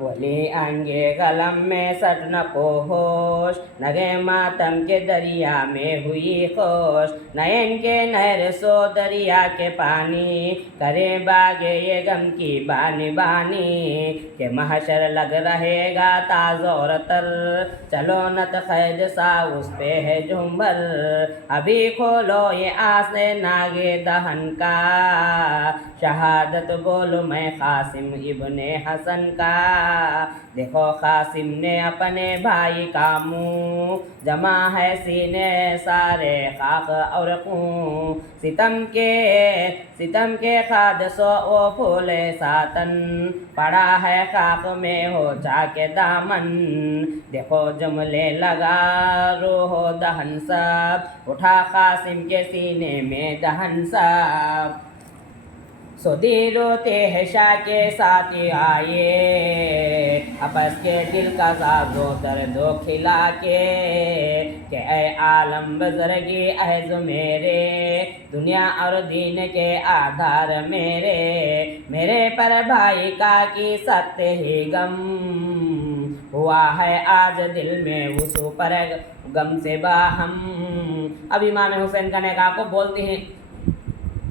वली आंगे कलम में सटन को होश, नगे मातम के दरिया में हुई खोश। नयन के नहर सो दरिया के पानी, करे बागे ये गम की बानी बानी। के महशर लग रहेगा ताज़ और तर, चलो नत खैज सा उस पे है झुम्बर। अभी खोलो ये आसे नागे दहन का, शहादत बोलो मैं कासिम इब्ने हसन का। देखो कासिम ने अपने भाई का मुँह, जमा है सीने सारे खाक और खून। सितम के खादसो ओ फूले सातन, पड़ा है खाक में हो जाके दामन। देखो जुमले लगा रोहो दहन सब, उठा कासिम के सीने में दहन सब। सोदी रोते है शाह के साथ आए, आपस के दिल का साजो दर्दो खिला के ऐ आलम बजरगी अहज मेरे, दुनिया और दीन के आधार मेरे पर भाई का की सत्य ही गम। हुआ है आज दिल में उस पर गम से बाहम। अब इमाम हुसैन का नेका को बोलते हैं,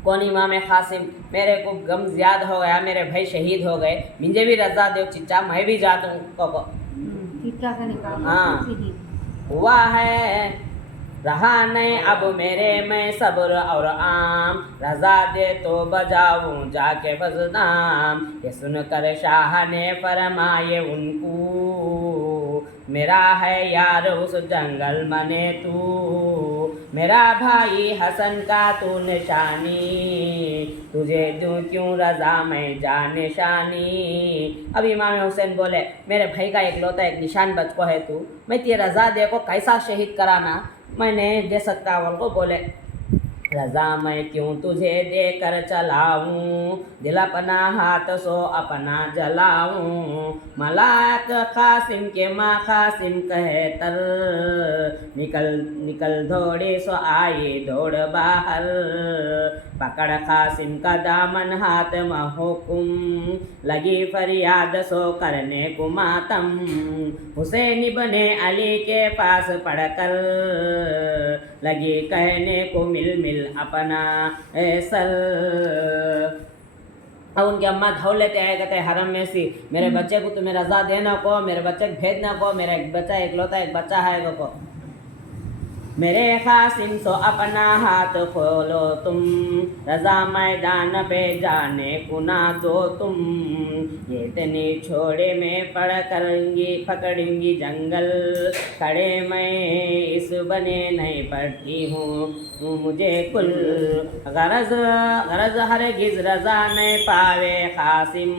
कौन इमाम कासिम, मेरे को गम ज़्यादा हो गया, मेरे भाई शहीद हो गए, मुझे भी रजा दो चिच्चा, मैं भी जाता हूँ को। हाँ, हुआ है रहा नहीं अब मेरे में सब्र और आम, रजा दे तो बजाऊं जाके बजदाम। ये सुनकर शाह ने फरमाए उनको, मेरा है यार उस जंगल मने तू, मेरा भाई हसन का तू निशानी, तुझे दूं क्यों रजा मैं जान निशानी। अब इमाम हुसैन बोले, मेरे भाई का इकलौता एक निशान बचको है तू, मैं तेरी रजा दे को कैसा शहीद कराना मैंने दे सकता। वो बोले, रजा मैं क्यों तुझे देकर चलाऊं, दिल अपना हाथ सो अपना जलाऊं। मलाक कासिम के माँ कासिम कहे तर, निकल दौड़े सो आई दौड़ बाहर। पकड़ कासिम का दामन हाथ में हुकुम, लगी फरियाद सो करने को मातम। हुसैन इब्ने अली के पास पढ़कर, लगी कहने को मिल अपना ऐसल। अब उनके अम्मा धो लेते आए, कहते हरम में सी, मेरे बच्चे को तुम्हें रजा देना को, मेरे बच्चे को भेजना को, मेरा एक बच्चा इकलौता एक बच्चा है को। मेरे कासिम सो अपना हाथ खोलो तुम, रजा मैदान पे जाने को ना दो तुम। ये इतनी छोड़े में पकड़ेंगी जंगल, खड़े मैं इस बने नहीं पड़ती हूँ मुझे कुल। गरज हरगिज रजा नहीं पावे कासिम,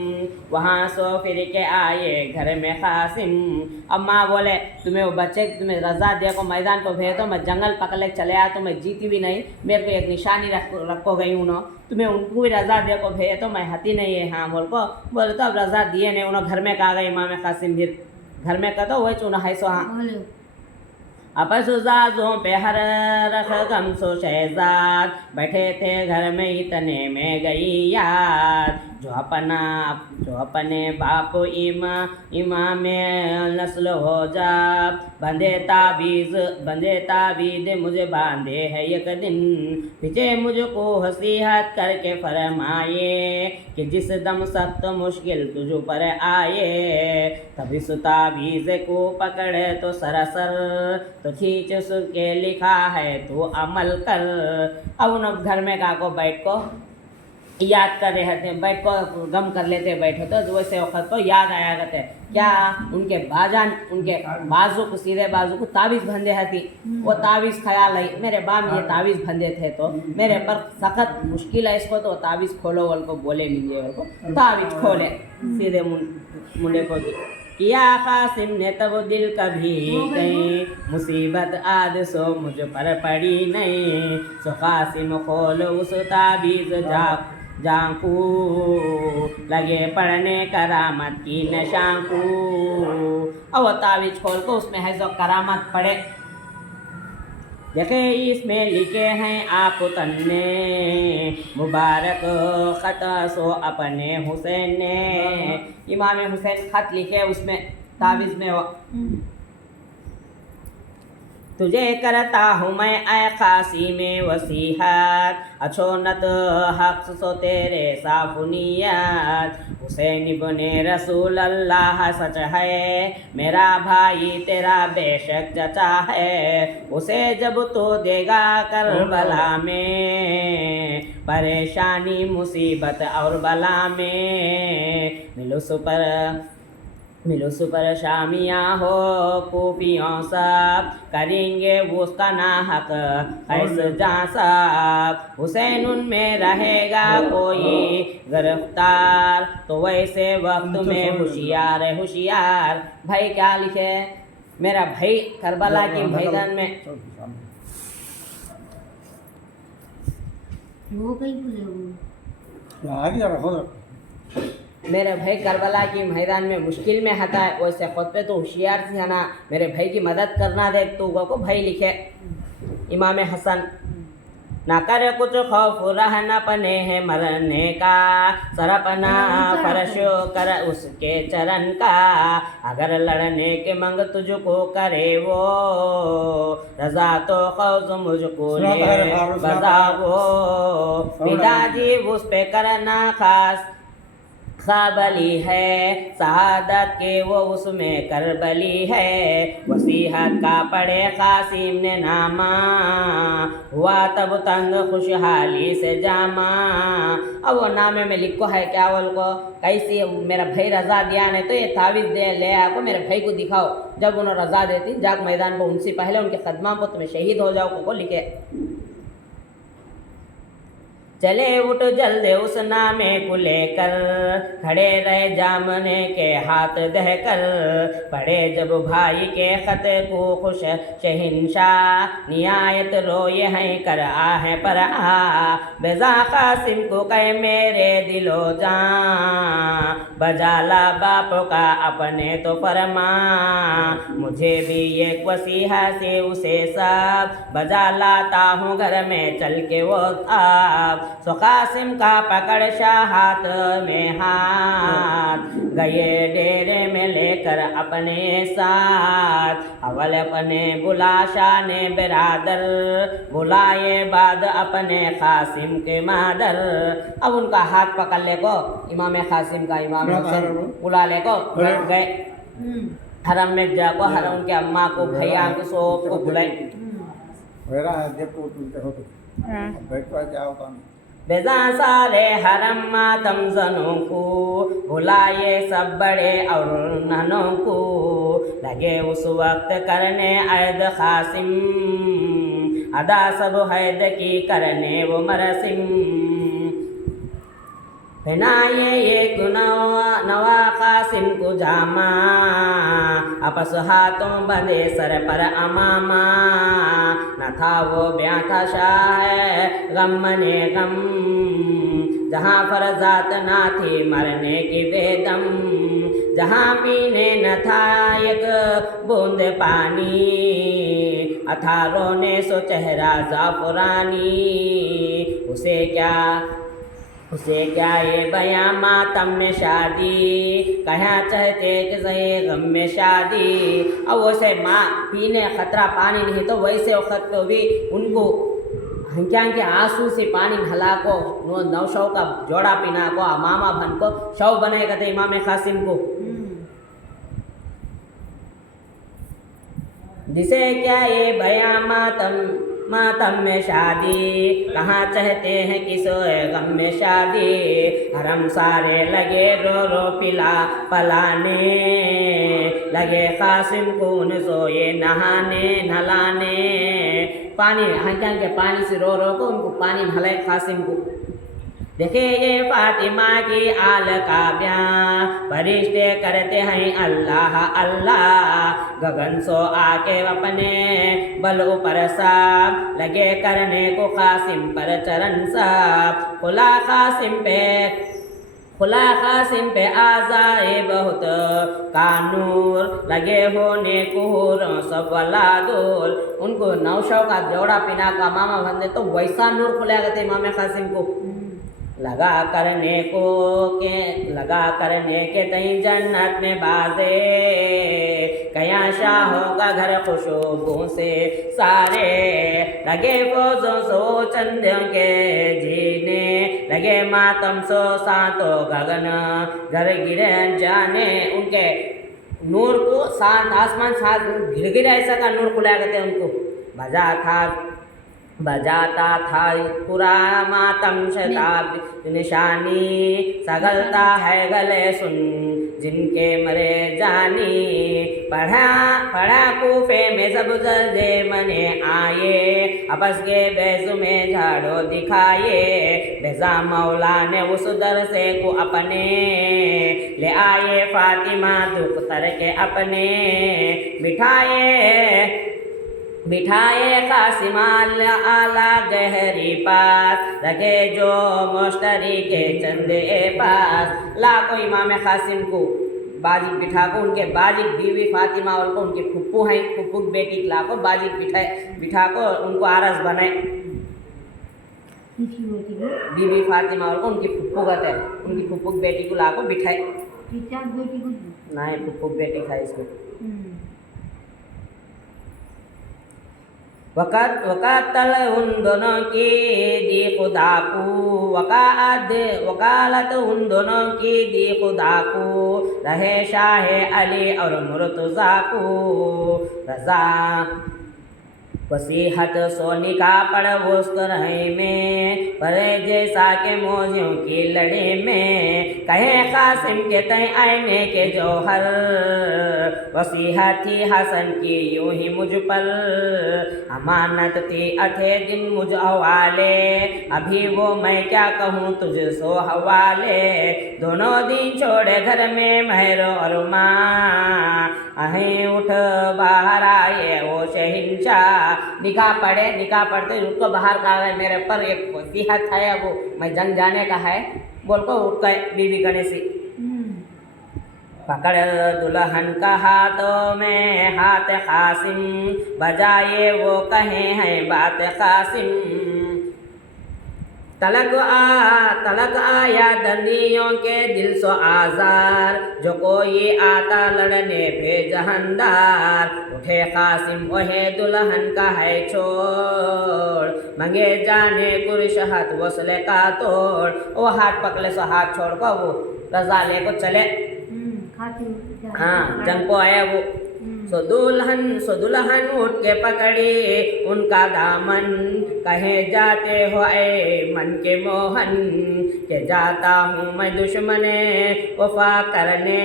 वहाँ सो फिर के आए घर में कासिम। अब माँ बोले, तुम्हें वो बच्चे तुम्हें रजा दिया को मैदान को भेज दो, मैं जंगल पकड़ के चले आया तो मैं जीती भी नहीं, मेरे को एक निशानी रखो गई उन्होंने, तुम्हें उनको भी रजा दे को भेजे तो मैं हती नहीं है। हाँ बोले तो अब रजा दिए नहीं उन्होंने, घर में कहा गए इमाम कासिम फिर घर में कहा तो वही चुना है सो। हाँ, अपसुजाजों पे हर रख गम सो शहजाद, बैठे थे घर में इतने में गई याद। जो अपने बाप इमाम नस्ल हो जा, बंदे ताबीज मुझे बांधे है एक दिन। पीछे मुझको हसीहत करके फरमाए कि जिस दम सख्त मुश्किल तुझ पर आए, तभी ताबीज को पकड़े तो सरासर, तो खींच के लिखा है तू अमल कर। अब उन घर में का को बैठ को याद कर रहे थे, बैठ को गम कर लेते बैठे तो वैसे वक्त को याद आया करते क्या उनके बाजान उनके बाजू को सीधे बाजू को ताबीज़ बंधे हती। वो ताबीज़ ख्याल आई मेरे बाम ये ताबीज़ बंधे थे तो मेरे पर सख्त मुश्किल है इसको, तो ताबीज़ खोलो वाल को बोले नीचे वाल को ताबीज़ खोले सीधे मुंडे को किया कासिम ने तब दिल कभी गई, मुसीबत आज सो मुझ पर पड़ी नहीं। सो कासिम खोल उस ताबीज़ जाकू, लगे पढ़ने करामत की नशाकू। अब वो ताबीज़ खोल को उसमें है जो करामत पढ़े। देखे इसमें लिखे हैं आप तन्ने मुबारक ख़त सो अपने हुसैन ने। इमाम हुसैन ख़त लिखे उसमें तावीज़ में वो तुझे करता हूँ मैं ऐ खासी में वसीहत अछोनत हक सो तेरे साफुनियत हुसैन इब्ने रसूल अल्लाह सच है मेरा भाई तेरा बेशक जचा है उसे जब तो देगा करबला में परेशानी मुसीबत और बला में मिलो सुपर शामिया हो कूफियों सब करेंगे उसका ना हक ऐसा जा सब हुसैन उनमें रहेगा कोई गिरफ्तार तो वैसे वक्त में होशियार होशियार। भाई क्या लिखे मेरा भाई करबला के मैदान में मेरे भाई करबला के मैदान में मुश्किल में हता है वैसे खुद पे तो होशियार थी है ना मेरे भाई की मदद करना दे तो को भाई लिखे। इमाम हसन ना कर कुछ खौफ रह न पने है मरने का सरपना फरश कर उसके चरण का अगर लड़ने के मंग तुझको करे वो रजा तो खौफ मुझको बजा वो पिताजी उस पे करना खास खाबली है शहादत के वो उसमें करबली है वसीहत का पढ़े कासिम ने नामा हुआ तब तंग खुशहाली से जामा। अब वो नामे में लिखो है क्या बोल को कैसी मेरा भाई रजा दिया नहीं तो ये तावीज़ दे ले आपको मेरे भाई को दिखाओ जब उन्होंने रजा देती जाग मैदान पर उनसे पहले उनके कदमा पर तुम्हें शहीद हो जाओ को लिखे। चले उठ जल्दे उस नामे को लेकर खड़े रहे जामने के हाथ दहकर पढ़े जब भाई के खत को खुश शहिंशाह नियायत रोए हैं कर आहे पर आ बेजा कासिम को कहे मेरे दिलो जां बजाला बाप का अपने तो फरमा मुझे भी एक वसीहा से उसे सब बजा लाता हूँ घर में चल के वो आप सो कासिम का पकड़ शाह हाथ में हाथ गए डेरे में लेकर अपने साथ अवल अपने बुला शाह ने बिरादर बुलाए बाद अपने कासिम के मादर। अब उनका हाथ पकड़ ले को इमाम कासिम का इमाम हुसैन बुला ले को गए हरम में जाको हरम उनके अम्मा को भैया को सब को बुलाए बेजा सारे हरम मातम जनों को बुलाए सब बड़े और ननों को लगे उस वक्त करने ऐद कासिम अदा सब हैद की करने वो मरसिम पहनाए एक नवा कासिम को जामा आपस हाथों बंधे सर पर अमामा न था वो ब्याथा शाह गम मने गम जहाँ फरजात ना थी मरने की बेदम जहाँ पीने न था एक बूंद पानी अथा रोने सो चेहरा जाफरानी उसे क्या ये बयां मातम में शादी कहाँ चाहते कि सही गम में शादी। अब वैसे माँ पीने खतरा पानी नहीं तो वैसे वक्त तो भी उनको हंक्या के आंसू से पानी हला को नौ शव का जोड़ा पीना को मामा भन को शव बनाए कहते इमाम कासिम को जिसे क्या ये बयां मातम में शादी कहाँ चाहते हैं किसोए गम में शादी हरम सारे लगे रो रो पिला पलाने लगे कासिम को न सोए नहाने नहलाने पानी हंक्या के पानी से रो रो को उनको पानी नहलाए कासिम को। देखे ये फातिमा की आल का बयां फरिश्ते करते हैं अल्लाह अल्लाह गगन सो आके अपने बल ऊपर साब लगे करने को कासिम पर चरण साब खुला कासिम पे खुला कासिम पे आजाए बहुत कानूर लगे होने कुहूर सब वलादुल। उनको नौशौ का जोड़ा पिना का मामा बंदे तो वैसा नूर खुला गए इमाम कासिम को। लगा करने के तई जन्नत में बाजे कया शाहों का घर खुशबू से सारे लगे फौजों सो चंदों के जीने लगे मातम सो सातों गगन घर गिरे जाने। उनके नूर को सात आसमान सात गिर गिरा ऐसा का नूर खुला करते उनको। बजाता था पूरा मातम शताब निशानी सगलता है गले सुन जिनके मरे जानी। पढ़ा कूफे में सब जल्दे मने आए आपस के बेजु में झाड़ो दिखाए। बेजा मौला ने उस दर से को अपने ले आए फातिमा दुख तर के अपने बिठाए कासिम आला गहरी पास रखे जो मुश्तरी के चंदे पास। लाखों इमाम कासिम को बाजिक बिठा को उनके बाजिक बीवी फातिमा और को उनकी फुप्पू हैं फुप्पू बेटी लाखों बाजिक बिठा को उनको आरस बनाए। बीवी फातिमा और को उनकी फुप्पू कहते हैं। उनकी फुप्पू बेटी को लाखों बिठाए नहीं फुप्पू बेटी खाए इसको। वकातल उन दोनों की दी खुदा को वकालत उन दोनों की दी खुदा को रहे शाह अली और मुर्तज़ा को रजा वसीहत सोनी का पड़ उस रहे में परे जैसा के मौजियों की लड़े में कहे कासिम के तय आईने के जौहर वसीहत थी हसन की यूं ही मुझ पर अमानत थी अथे दिन मुझ हवाले अभी वो मैं क्या कहूँ तुझ सो हवाले। दोनों दिन छोड़े घर में महर और माँ अहें उठ बाहर आए वो शहंशाह। निकाह पढ़ते उसको बाहर कहा गया मेरे पर एक वसीहत है वो मैं जंग जाने का है बोल को उठ गए बीबी गणेशी। पकड़ दुल्हन का हाथों में हाथ कासिम बजाए वो कहे हैं बात कासिम। तलक आया दंदियों के दिल सो आजार जो कोई आता लड़ने पे जहनदार। उठे कासिम ओहे दुल्हन का है छोड़ मंगे जाने कुरशहत वसले का तोड़। वो हाथ पकड़े सो हाथ छोड़ को वो रजा ले को चले हाँ जंग को आया वो। सो दुल्हन उठ के पकड़ी उनका दामन कहे जाते हो ए मन के मोहन के जाता हूँ मैं दुश्मने वफा करने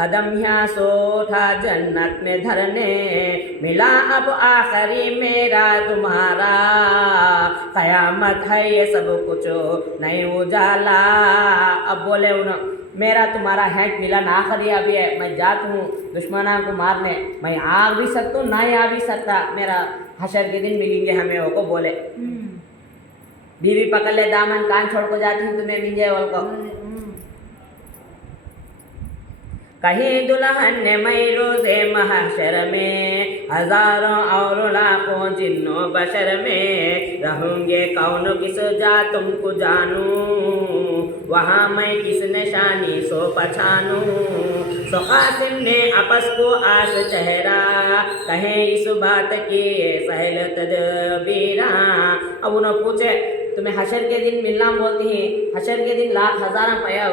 कदम यहाँ सो उठा जन्नत में धरने। मिला अब आखिरी मेरा तुम्हारा कयामत है ये सब कुछ नहीं उजाला। अब बोले उन्होंने मेरा तुम्हारा हैक मिलन आखिरी अभी है मैं जाता हूँ दुश्मना को मारने मैं आ भी सकता हूँ ना आ भी सकता मेरा हशर के दिन मिलेंगे हमें वो को बोले। बीवी पकड़ ले दामन कान छोड़ को जाती हूँ तुम्हें मिल जाए वो को। कहीं दुल्हन ने मैं रोज़े महशर में हजारों और लाखों जिन्नों बशर में रहूँगे कौन किस जा तुमको जानूँ वहाँ मैं किस निशानी सो पछानूँ। सो कासिम ने आपस को आस चेहरा कहें इस बात की सहल तदबीरा। अब उन्होंने पूछे तुम्हें हशर के दिन मिलना बोलती हैं हशर के दिन लाख हजारा पया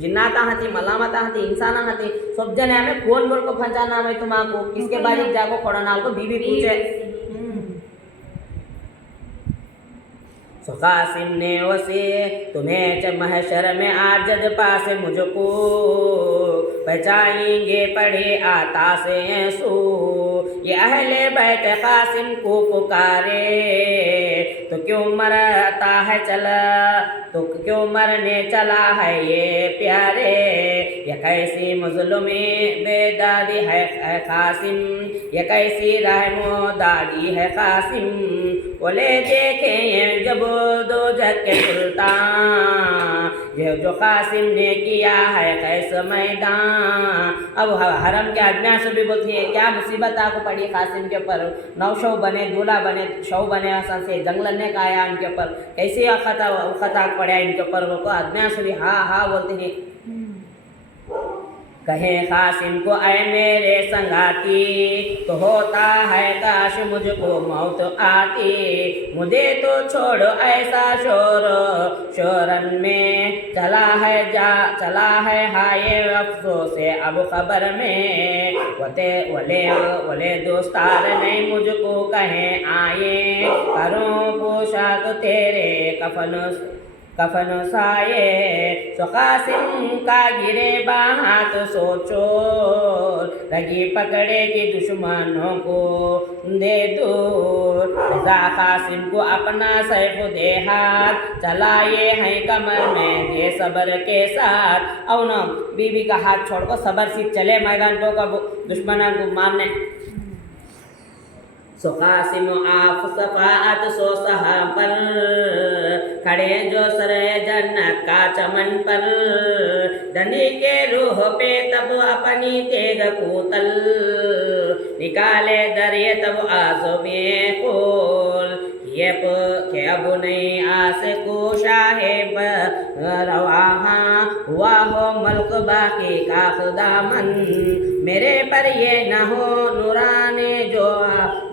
जिन्नाता हती मलामता हती इंसाना हती सब जन हमें कौन बोल को फंसाना मैं तुम्हारा किसके बारी जाको खोड़ना को बीबी पूछे। कासिम ने वसे तुम्हें महशर में आजद पास मुझको बचाएंगे पढ़े आता से सो। ये अहले बैत कासिम को पुकारे तो क्यों मरता है चला तो क्यों मरने चला है ये प्यारे। ये कैसी मज़लूमी बेदादी है कासिम ये कैसी रहमो दादी है कासिम। बोले देखें जब दो जग के सुल्तान ये जो कासिम ने किया है कैसे मैदान। अब हरम के आदमियाँ से भी बोलती है क्या मुसीबत आपको पड़ी कासिम के ऊपर, नौशौ बने दूल्हा बने शौ बने असन से जंग लड़ने का आया उनके ऊपर, कैसे खता पड़ा इनके ऊपर को आदमियाँ से भी हाँ हाँ बोलते हैं। कहे कासिम को ऐ मेरे संगाती तो होता है काश मुझको मौत आती, मुझे तो छोड़ो ऐसा शोर शोरन में चला है हाय अफसोस से अब खबर में, वले दोस्तार नहीं मुझको कहे आए, करूँ पोशाक तेरे कफन साये, सो कासिम का गिरे बात सोचो, लगी पकड़े कि दुश्मनों को दे दूर, रजा कासिम को अपना सैफ दे हाथ, चलाए हैं कमर में दे सबर के साथ। और न बीबी का हाथ छोड़ को सबर से चले मैदान को कब दुश्मनों को मारने। सो कासिम आप सफात सो सहा पर खड़े जो सरे जन्नत का चमन पर, धनी के रूह पे तब अपनी तेग कूतल, निकाले दरिए तब आज़ुबे खोल, ये के अब नहीं आस को शाहेब रवाहा हुआ हो मल्क बाकी का खुदामन, मेरे पर ये न हो नूराने जो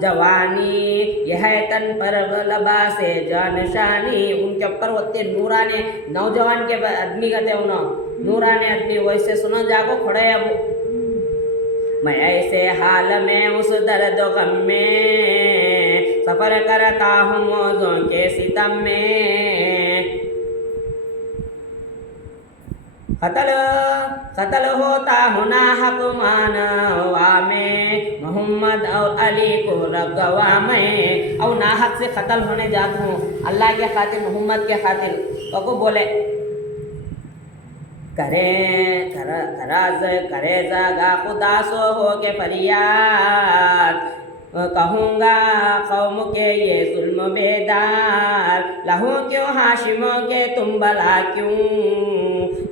जवानी, यह तन पर लबा से जानशानी। उनके ऊपर होते नूराने नौजवान के आदमी कहते हो ना नूराने आदमी, वैसे सुनो जागो खड़े अब मैं ऐसे हाल में उस दर्द गम में सफर करता हूँ मौजों के सितम में, कत्ल होता हूँ नाहक मानवा में, मोहम्मद और अली को रगवा में, और नाहक से कत्ल होने जाता हूँ अल्लाह के खातिर मोहम्मद के खातिर। तो बोले करे जागा खुदा सो हो के फरियाद, कहूँगा कौम के ये जुल्म बेदार, लहू क्यों हाशिमों के तुम भला क्यों,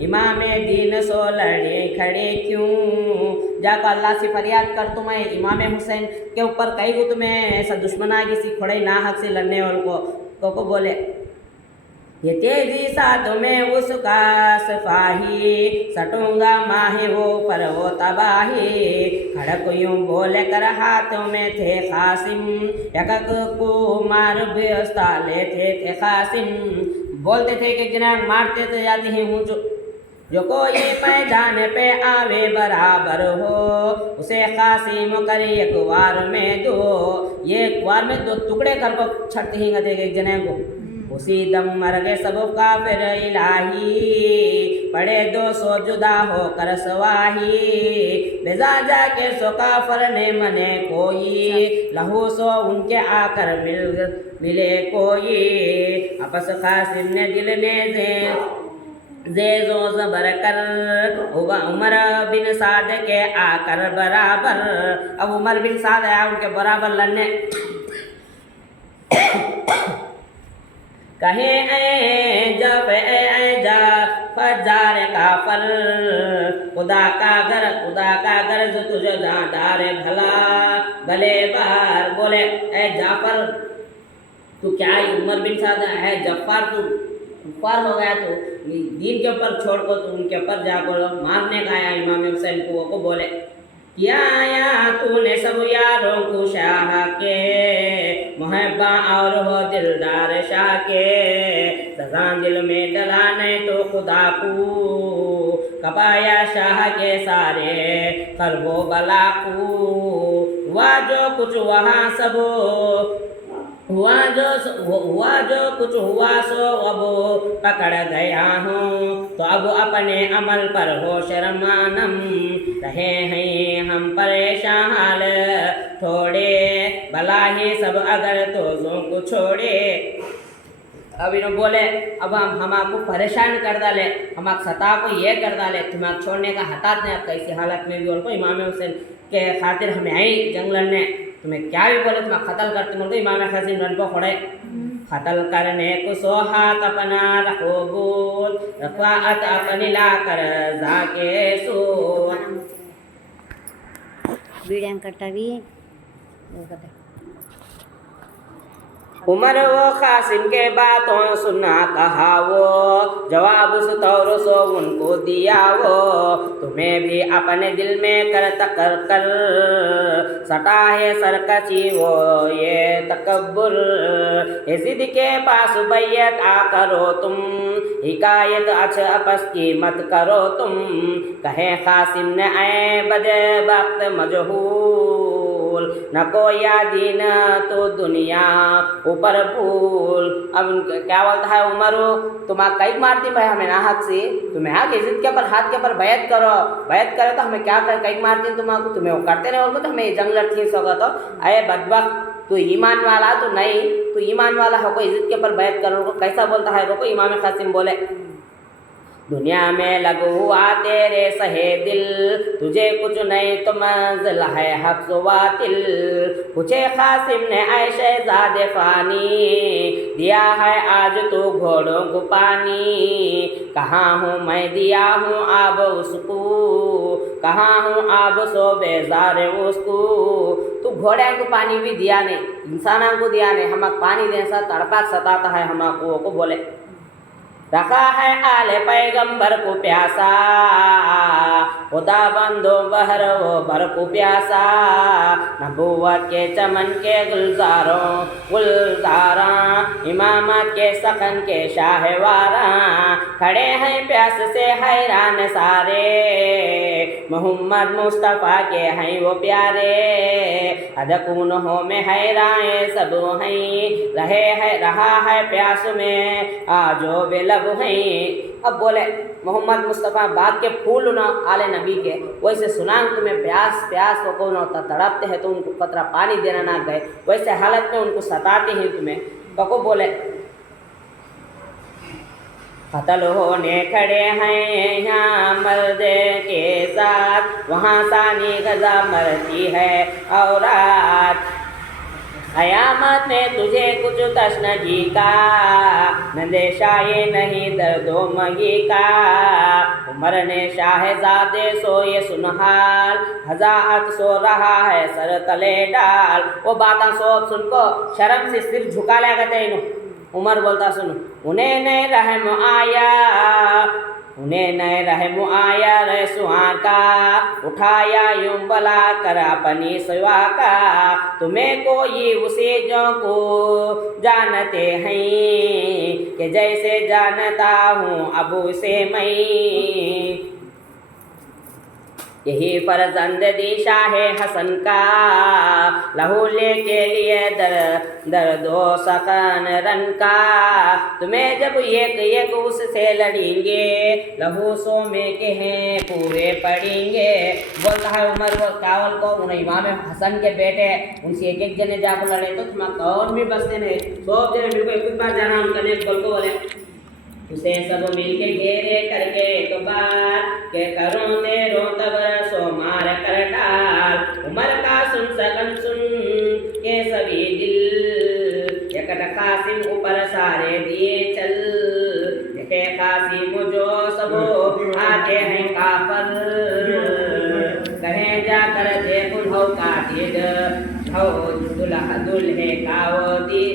इमाम दीन सो लड़े खड़े क्यों, जाकर अल्लाह से फरियाद कर तुम्हें इमाम हुसैन के ऊपर कई को तुम्हें ऐसा दुश्मना किसी खड़े ना हक से लड़ने वालों को बोले ये तेजी सा तुम्हें उसका सफाही, सटूंगा माही वो पर हो तबाही, खड़क यूं बोले कर हाथों में थे कासिम, यकक को मार व्यवस्था लेते थे कासिम, बोलते थे कि गिनार मारते तो जाती हैं हूँ जो कोई मैदान पे आवे बराबर हो, उसे कासिम कर एक वार में दो, ये एक वार में दो टुकड़े कर को छटते ही गए एक जने को, उसी दम मर गए सब काफिर इलाही, पड़े 200 जुदा होकर सवाही, बेजा जाके सो काफिर ने मने कोई, लहू सो उनके आकर मिले कोई, आपस कासिम ने दिल ने ज़ो ज़बर कर उमर बिन साद के आकर बराबर। अब उमर बिन साद आया उनके बराबर लड़ने, कहे ऐ जा फजार का फल, खुदा का गर्ज तुझे दार भला, भले बार बोले ऐ जाफर तू क्या उमर बिन साद है जफ़ार तू कुफार हो गया, तो दीन के ऊपर छोड़ को तो उनके ऊपर जाकर मारने का आया इमाम हुसैन को बोले क्या आया तूने सब यारों को शाह के, मुहब्बा और हो दिलदार शाह के, सजा दिल में डला नहीं तो खुदा को, कपाया शाह के सारे करबो बला को, हुआ जो कुछ वहाँ सब हुआ जो कुछ हुआ सो अब पकड़ गया हूँ, तो अब अपने अमल पर हो शर्मानम, रहे हैं हम परेशान हाल थोड़े, भला ही सब अगर तो को छोड़े। अब इन्होंने बोले अब हम आपको परेशान कर डाले, हम आप सता को ये कर डाले, तुम्हें छोड़ने का हतात नहीं, आप कैसी हालत में भी बोल को इमाम हुसैन के खातिर हमें आई जंग लड़ने, तुम्हें क्या भी बोले तुम्हें कत्ल करते बोलते इमाम हुसैन रन को खड़े कत्ल करने को सो हाथ अपना रखो बूत रफाअत अपनी लाकर जाके सूत बीड़ियां कटावी उमर वो कासिम के बातों सुना कहा वो जवाब उस तौर सो उनको दिया वो तुम्हें भी अपने दिल में कर तकर कर सटा है सरकची वो ये तकब्बुर जिद के पास बैयत आ करो तुम हिकायत अच्छा आपस की मत करो तुम कहे कासिम ने ऐ बदे वक्त मजहूल न कोया दीन तो दुनिया ऊपर फूल। अब क्या बोलता है उमर तुम्हारा कई मारती भाई हमें ना हक से तुम्हें आगे इज्जत के ऊपर हाथ के ऊपर बैत करो तो हमें क्या कर कई मारती तुम्हारा तुम्हें वो करते नहीं बोल तो हमें जंग लड़ती सो तो अरे बदबक तू ईमान वाला तो नहीं तू ईमान वाला हो को इज्जत के ऊपर बैत करो कैसा बोलता है रोको इमाम कासिम बोले दुनिया में लगू हुआ तेरे सहे दिल तुझे कुछ नहीं तो मंजिल है हक वातिल पूछे कासिम ने ऐ शहजादे फानी दिया है आज तू घोड़ों को पानी कहाँ हूँ मैं दिया हूँ आब उसको कहाँ हूँ आब सो बेजार उसको तू घोड़े को पानी भी दिया नहीं इंसानों को दिया नहीं हम पानी देने से तड़पा सताता है हमको को बोले रखा है आले पैगंबर को प्यासा खुदा बंदो बहर वो भर को प्यासा नबूवत के चमन के गुलजारा इमामत के सकन के शाहवारा खड़े हैं प्यास से हैरान सारे मोहम्मद मुस्तफ़ा के हैं वो प्यारे अदकून हो में हैराए सब हैं रहा है प्यास में आजो बेलब हैं। अब बोले मोहम्मद मुस्तफ़ा बाग के फूल ना आले नबी के वैसे सुना तुम्हें प्यास वो कौन होता तड़पते हैं तो उनको कतरा पानी देना ना गए वैसे हालत में उनको सताते हैं तुम्हें बको बोले कत्ल होने खड़े हैं यहाँ मर्द के साथ वहाँ सानी गजा मरती है औरात क़यामत में तुझे कुछ तश्नगी का नंदेशाए नहीं दर्दो मगी का उमर ने शाहजादे सो ये सुनहाल हजात सो रहा है सर तले डाल वो बात सो सुन को शर्म से सिर झुका लगा तेनू उमर बोलता सुनो उन्हें नहीं रहम आया रे सुहा का उठाया यूं बला कर अपनी सिवा का तुम्हें कोई उसे जो को जानते हैं कि जैसे जानता हूँ अब उसे मैं यही फर्जंद दिशा है हसन का लहू ले के लिए दर्दो सकन रन का तुम्हें जब एक उससे लड़ेंगे लहू सो में के हैं पूरे पड़ेंगे बोलता है उमर वो कावल को उन्हें इमाम हसन के बेटे उनसे एक जने जाकर लड़े तो तुम्हारा कौन भी बसते नहीं सब जने मिलकर एक बार जाना उनका बोल को बोले उसे सब मिलके घेरे करके एक बार के करो तेरो तबर सो मार कर डाल उमर का सुन सकन सुन के सभी दिल एकट कासिम ऊपर सारे दिए चल देखे कासिम जो सबो आते हैं काफर कहे जाकर देखो हो काटे हो दुल्हे कावती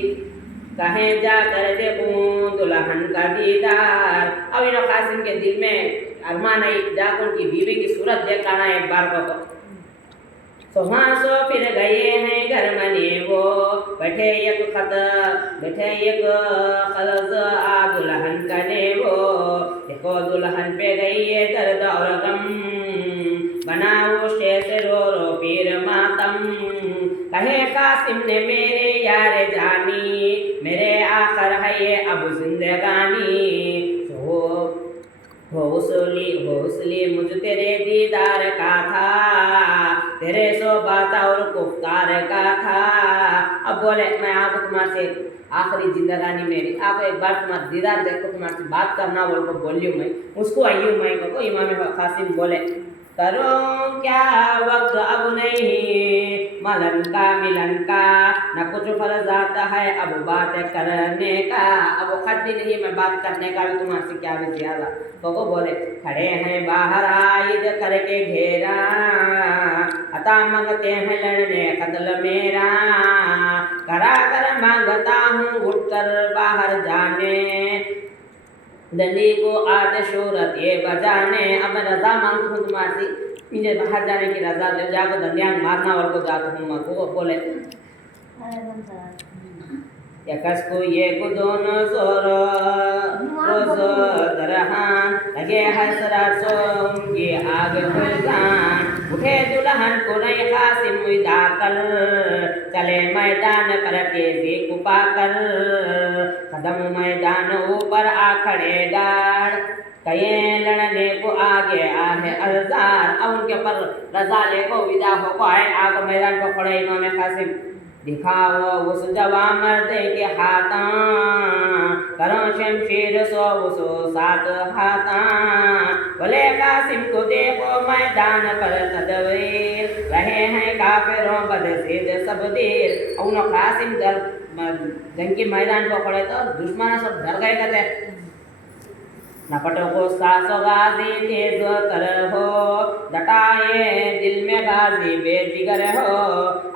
कहे जाकर देखूं दुल्हन का दीदार। अब इन कासिम के दिल में अरमान आई जाकर उनकी बीवी की सूरत देख आना एक बार को सो फिर गए हैं घर मने वो बैठे एक खलज आ दुल्हन कने वो देखो दुल्हन पे गई है दर्द और गम बनाओ शेष रो पीर मातम कहे कासिम ने मेरे यार जानी मेरे आखर है ये अब जिंदगानी हौसली मुझ तेरे दीदार का था तेरे सो बात और कुफ्तार का था। अब बोले मैं आपको तुम्हारे से आखिरी जिंदगानी मेरी आप एक बार तुम्हारा दीदार देखो तुम्हारे से बात करना बोल को बोलियो मैं उसको आइयो मैं को इमाम कासिम बोले करूं क्या वक्त अब नहीं मलन का मिलन का, न कुछ फर्ज आता है अब बात करने का। अब खत भी नहीं, मैं बात करने का भी तुम्हारे क्या भी ज्यादा। तो वो बोले खड़े हैं बाहर आइद करके घेरा, अता मांगते हैं लड़ने कत्ल मेरा। करा कर मांगता हूँ उठकर बाहर जाने, दंडी को आते शोरत ये बजाने। अब मैं रजा मांगता हूँ तुम्हारी, मुझे बाहर जाने की रजा दे, जाको दंडियान मारना और को जाता हूँ मैं। वो बोले यकस को ये को दोनों जोर रोज दरहान लगे हसरा सोम ये आगे फुलगान। उठे दुल्हन को नहीं कासिम विदा कर, चले मैदान पर तेजी कुपा कर। कदम मैदान ऊपर आ खड़े डाड़, कहे लड़ने को आगे आहे अरजार। अब उनके पर रजाले को विदा हो को आए, आगे मैदान पर खड़े इमाम कासिम। दिखाओ उस जवा मर्दे के हाथा, करो शमशीर सो उसो सात हाथा। बोले कासिम को देखो मैदान पर तदवीर, रहे हैं काफिरों बदसीद सब देर। उन कासिम जंग के मैदान पर खड़े तो दुश्मन सब डर गए कहते। नपटों को सासो गाजी तेज कर हो, डटाए दिल में गाजी बेजिगर हो।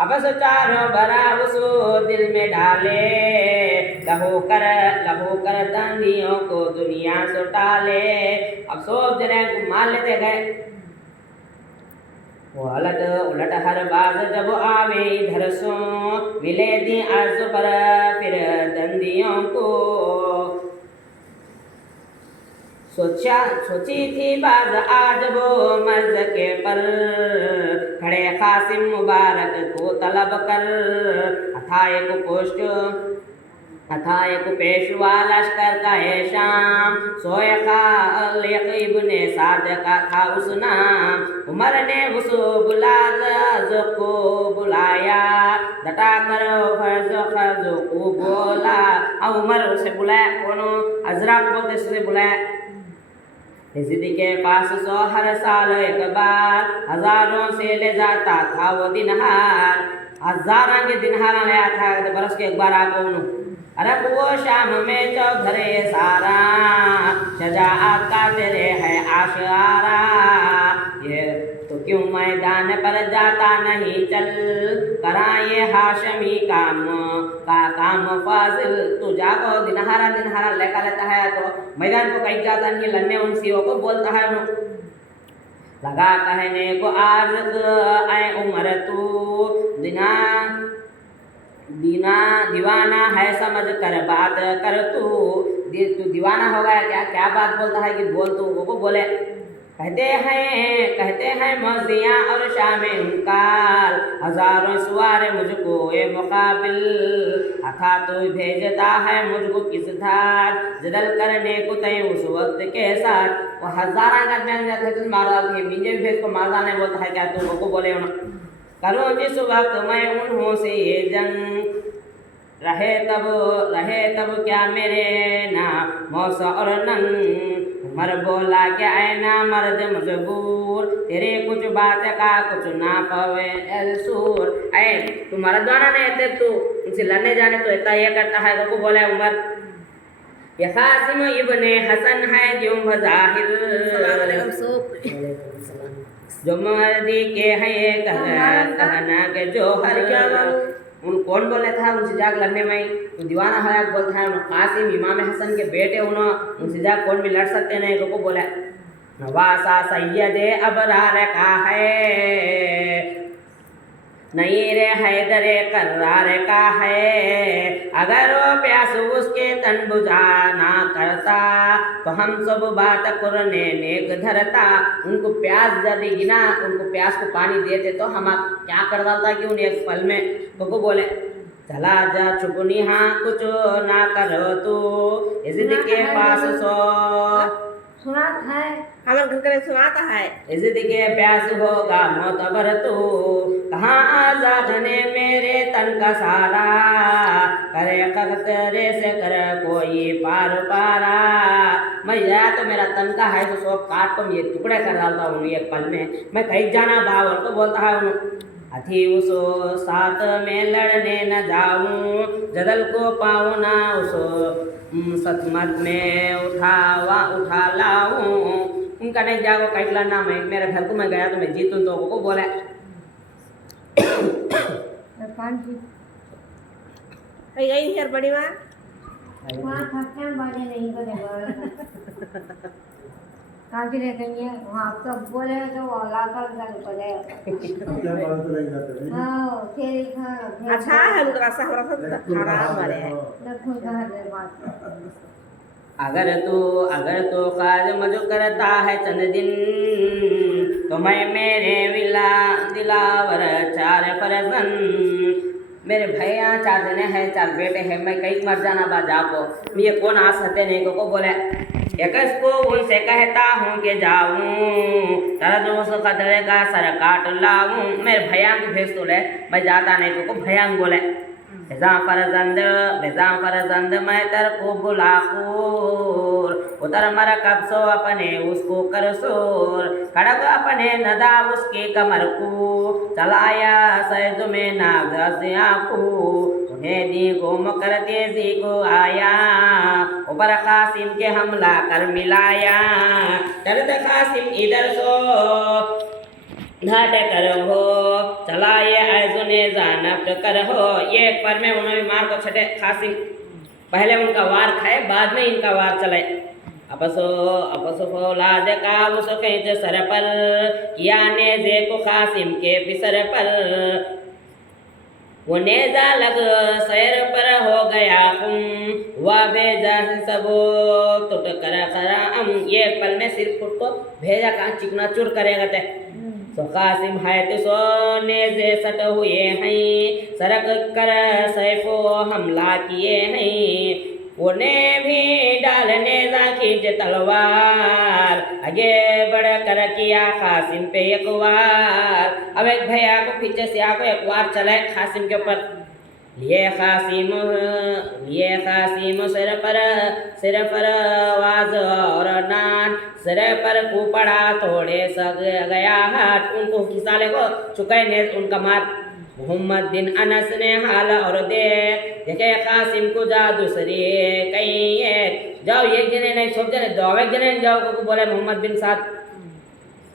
अब चारों भरा उसो दिल में डाले, लहू कर दंडियों को दुनिया सुटाले। अब सब जने को मार लेते गए। वो उलट हर बाज जब आवे इधर सो, मिले दी अर्ज पर फिर दंडियों को। सोची थी बाज आज वो मर्ज के पर, खड़े कासिम मुबारक को तलब कर। अथा एक पेशवा लश्कर का है शाम, सोए खालिक इब्ने साद का था उस नाम। उमर ने उसको को बुलाया, डटा कर फर्ज को बोला। अब उमर उसे बुलाया, कौन अजरा बोलते से बुलाया। यजीद के पास सो हर साल एक बार, हजारों से ले जाता था वो दिनहार। हजारों के दिनहार ले आता था बरस के एक बार आको। अरे वो शाम में चौधरे सारा, शजाअत का तेरे है आशारा। ये तो क्यों मैदान पर जाता नहीं चल, कराए हाशमी काम फाजिल। तू जाको दिनहारा लेकर लेता है तो मैदान को कहीं जाता नहीं, लड़ने उन सीओ को बोलता है। लगा कहने को आज ऐ उमर तू दीवाना है समझ कर बात कर। तू दीवाना हो गया क्या? क्या बात बोलता है कि बोल तू। वो बोले कहते हैं मौजियाँ और शाम इंकार, हजारों सवार मुझको ये मुकाबिल। अथा तो भेजता है मुझको किस धार, जदल करने को तय उस वक्त के साथ। वो हजारा का जान जाते हैं मार डालती है, मुझे भी भेज को मार डालने बोलता है क्या तू। वो बोले करो जिस वक्त मैं उन्हों से ये जंग, रहे तब क्या मेरे ना मौसा और नंग। उमर बोला क्या ऐ ना मर्द मजबूर, तेरे कुछ बात का कुछ ना पवे सूर। ऐ तू मर्दाना नहीं थे, तू उनसे लड़ने जाने तो इतना ये करता है। तो बोला उमर ये कासिम इब्ने हसन है जो बज़ाहिर, जो मर्दी के है ये कहना के जो हर। उन कौन बोले था उनसे जाग लड़ने में तो दीवाना हयात बोलता है। कासिम इमाम हसन के बेटे उनसे जाग कौन भी लड़ सकते नहीं। तो को बोला नवासा सैयद अबरार का है, नहीं रे हैदरे कर्रार का है। अगर वो प्यास उसके तन बुझा ना करता, तो हम सब बात करने नेक धरता। उनको प्यास जब गिना, उनको प्यास को पानी देते तो हम क्या कर डालता कि उन्हें एक पल में। तो बोले चला जा चुपनी हाँ कुछ ना करो तू, यजीद के पास सो सुनाता है, हमारे घर करे सुनाता है। यजीद के प्यास होगा मोतबर तू, कहाँ आजादने मेरे तन का सारा। करे खतरे से कर कोई पार पारा, मैं या तो मेरा तनका है तो सब काट को ये टुकड़े कर डालता हूँ एक पल में। मैं कहीं जाना बावर तो बोलता है अथी उसो साथ में लड़ने न जाऊं, जदल को पाऊं ना उसो सतमत में उठा लाऊं। उनका नहीं जागो कैटला ना मैं मेरे घर को मैं गया तो मैं जीतूं तो को बोले कहीं गई यार बड़ी माँ वहाँ थकने वाले नहीं बने काफी रहेंगे वहाँ तो बोले तो वो लाकर जाने पड़ेगा। हाँ तेरी खाना अच्छा है उनका रास्ता हमारा सब खराब वाले है लखनऊ का है बात। अगर तो काज मजो करता है चंद दिन, तो मैं मेरे दिलावर चार फरजन। मेरे भैया 4 जने हैं 4 बेटे हैं, मैं कहीं मर जाना बाजा को ये कौन आ सकते नहीं को बोले एकस को उनसे कहता हूँ कि जाऊँ तेरा दोस्त कतरे का सर काट लाऊं। मेरे भैया को भेज तो ले मैं जाता नहीं तो भैया बोले बेजा फरजंद मैं तर को बुलाखूर उतर मर कब सो अपने उसको कर सोर खड़क अपने नदा उसके कमर को चलाया सैद में नागसिया को उन्हें दी गोम कर तेजी को आया ऊपर कासिम के हमला कर मिलाया चलत कासिम इधर सो घाट कर हो चलाए ऐजुने जानब कर हो। ये पर में उन्होंने मार को छठे कासिम पहले उनका वार खाए बाद में इनका वार चले। अपसो फौलाद का उसो खेच सर पर किया नेजे को कासिम के पिसर पर वो नेजा लग सैर पर हो गया वह भेजा सबो टुट कर ये पल में सिर फुट को भेजा कहाँ चिकना चूर करेगा ते सो कासिम है तो सोने से सट हुए हैं सरक कर सैफो हमला किए हैं उन्हें भी डालने खींच तलवार आगे बढ़ कर किया कासिम पे एक वार। अब एक भैया को पीछे से आको एक वार चले कासिम के ऊपर लिए कासिम सिर पर आवाज और नान सिर पर को पड़ा थोड़े सग गया हाथ उनको खिसाले को चुके ने उनका मार। मोहम्मद बिन अनस ने हाल और देखे कासिम को जा दूसरी कहीं है जाओ एक जने नहीं सब जने दो एक जने जाओ को बोले मोहम्मद बिन साथ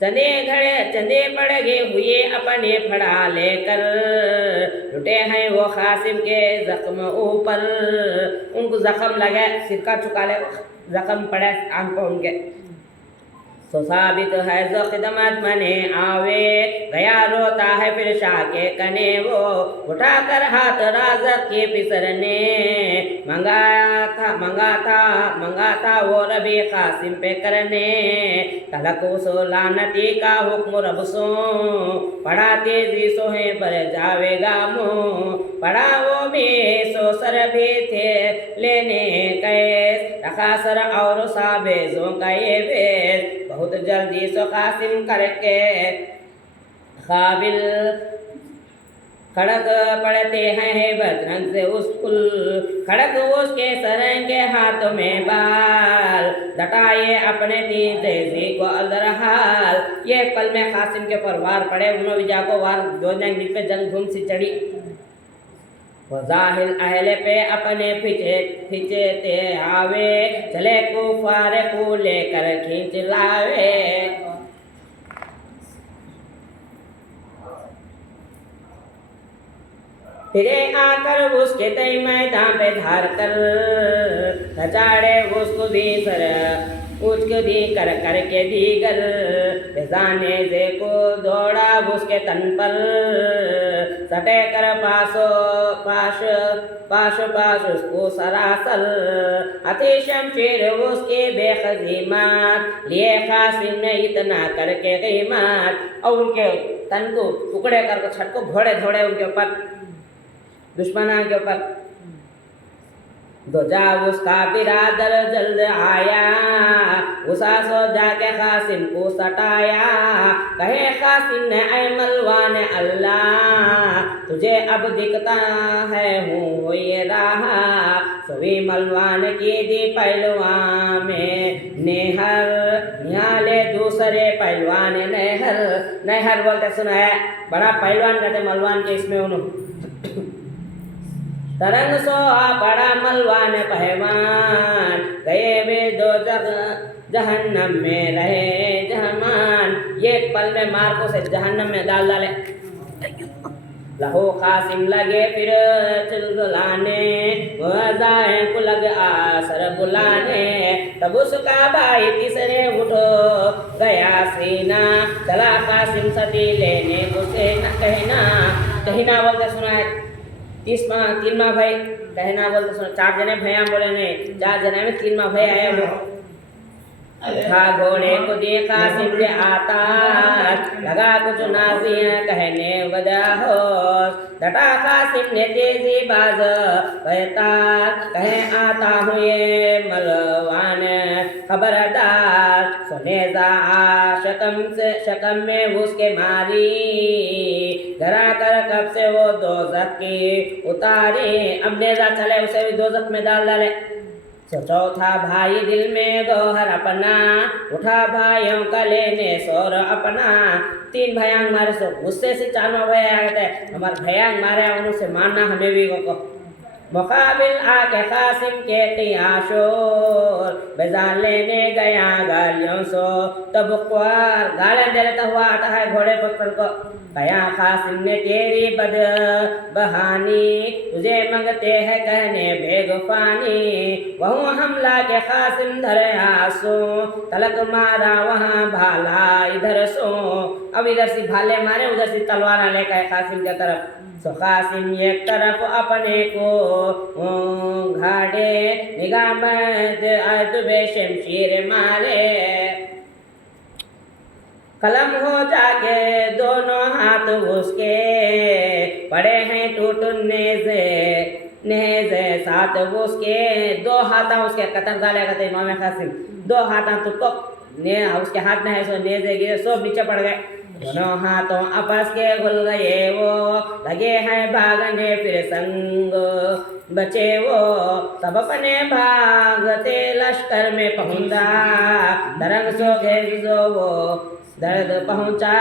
चंदे पड़ गए हुए अपने फड़ा लेकर लुटे हैं वो कासिम के जख्म ऊपर उनको जख्म लगे सिर का चुका ले जख्म पड़े आंख पर उनके सो साबित है जो खिदमत मने आवे गया रोता है फिर शाह के कने वो उठाकर हाथ राजत के पिसरने मंगा था वो रबी कासिम पे करने तलक सो लानती का हुक्म रब सो पढ़ा तेजी सोहे पर जावेगा मुँह पढ़ा वो भी सो सर भी थे लेने कैस रखा सर और साबेजों का ये बेस बहुत जल्दी सो कासिम करके काबिल खड़क पड़ते हैं बदरंग से उसकुल खड़क उसके सरंगे हाथों में बाल दटाए अपने तीन तेजी को अलरहाल। ये पल में कासिम के पर वार पड़े उन्होंने जाको वार दो जंग मिल पे जंग धूम सी चढ़ी वो जाहिल अहले पे अपने पीछे ते आवे चले कुफार को लेकर खींच लावे। फिरे आकर उसके तय मैदान पे धार कर कचाड़े उसको भी सर उसको भी कर के दीगर बेजाने से को दौड़ा उसके तन पर सटे कर पास उसको सरासर अति शमशीर उसके बेखजीमात लिए कासिम ने इतना करके कीमत और उनके तन को टुकड़े कर छट को घोड़े घोड़े उनके ऊपर दुश्मना के ऊपर दो जा उसका बिरादर जल्द आया उसा सो जाके कासिम को सटाया कहे कासिम ने ऐ मलवान अल्लाह तुझे अब दिखता है हूँ हो ये रहा सभी मलवान की दी पहलवा में नेहर, यहाँ ले दूसरे पहलवान नेहर। नेहर बोलते सुना है, बड़ा पहलवान कहते मलवान के, इसमें उन्होंने तरंग सोहा बड़ा मलवान पहलवान, गए वे दो जहन्नम में रहे जहमान। ये एक पल में मार्को से जहन्नम में डाल डाले। लहो कासिम लगे फिर चिल्लाने, वज़ाए को लग आसर बुलाने। तब उसका भाई तीसरे उठो गया सीना, चला कासिम सती लेने उसे न कहना। कहना बोलते सुना है, तीन माँ भाई, कहना बोलते सुना। 4 जने भैया बोले नहीं, 4 जने में 3 माँ भाई आए। वो था घोड़े को देखा सिंह आता, लगा कुछ नाज़ियाँ कहने वजह हो। डटा कासिम ने तेजी बाज कहता, कहे आता हूँ ये मलवान खबरदार। सुनेजा शकम में उसके मारी, डरा कर कब से वो दोज़ख की उतारी। अब नेजा चले उसे भी दोज़ख में डाल डाले। चौथा भाई दिल में गोहर अपना, उठा भाइयों का लेने शोर अपना। 3 भयांग मारे सो गुस्से से 4वां भैया कहते हैं हमारे भयांग मारे उनसे मारना हमें भी को। मुकाबिल आके कासिम के कियाशोर, बेजान लेने गया गालियों सो। तब बुख्वार गालियां दे लेता हुआ आता है घोड़े पर को। कया कासिम ने तेरी बद बहानी, तुझे मंगते हैं कहने बेगुफानी। वहाँ हमला के कासिम धरे आसो, तलक मारा वहाँ भाला इधर सो। अब इधर से भाले मारे, उधर से तलवार लेकर कासिम की तरफ। सो कासिम एक तरफ अपने को घाटे, निगाह में शमशीर मारे। कलम हो जाके दोनों हाथ उसके, पड़े हैं टूट नेज़े साथ उसके। 2 हाथा उसके कतर डाले कहते इमाम कासिम, 2 हाथा तुको ने उसके हाथ में है सो नेज़े गिरे, सब नीचे पड़ गए। दोनों हाथों आपस के घुल गए वो, लगे हैं भागने फिर संग बचे वो। सब अपने भागते लश्कर में पहुंचा, तरंग सो गए जो वो दर्द पहुंचा।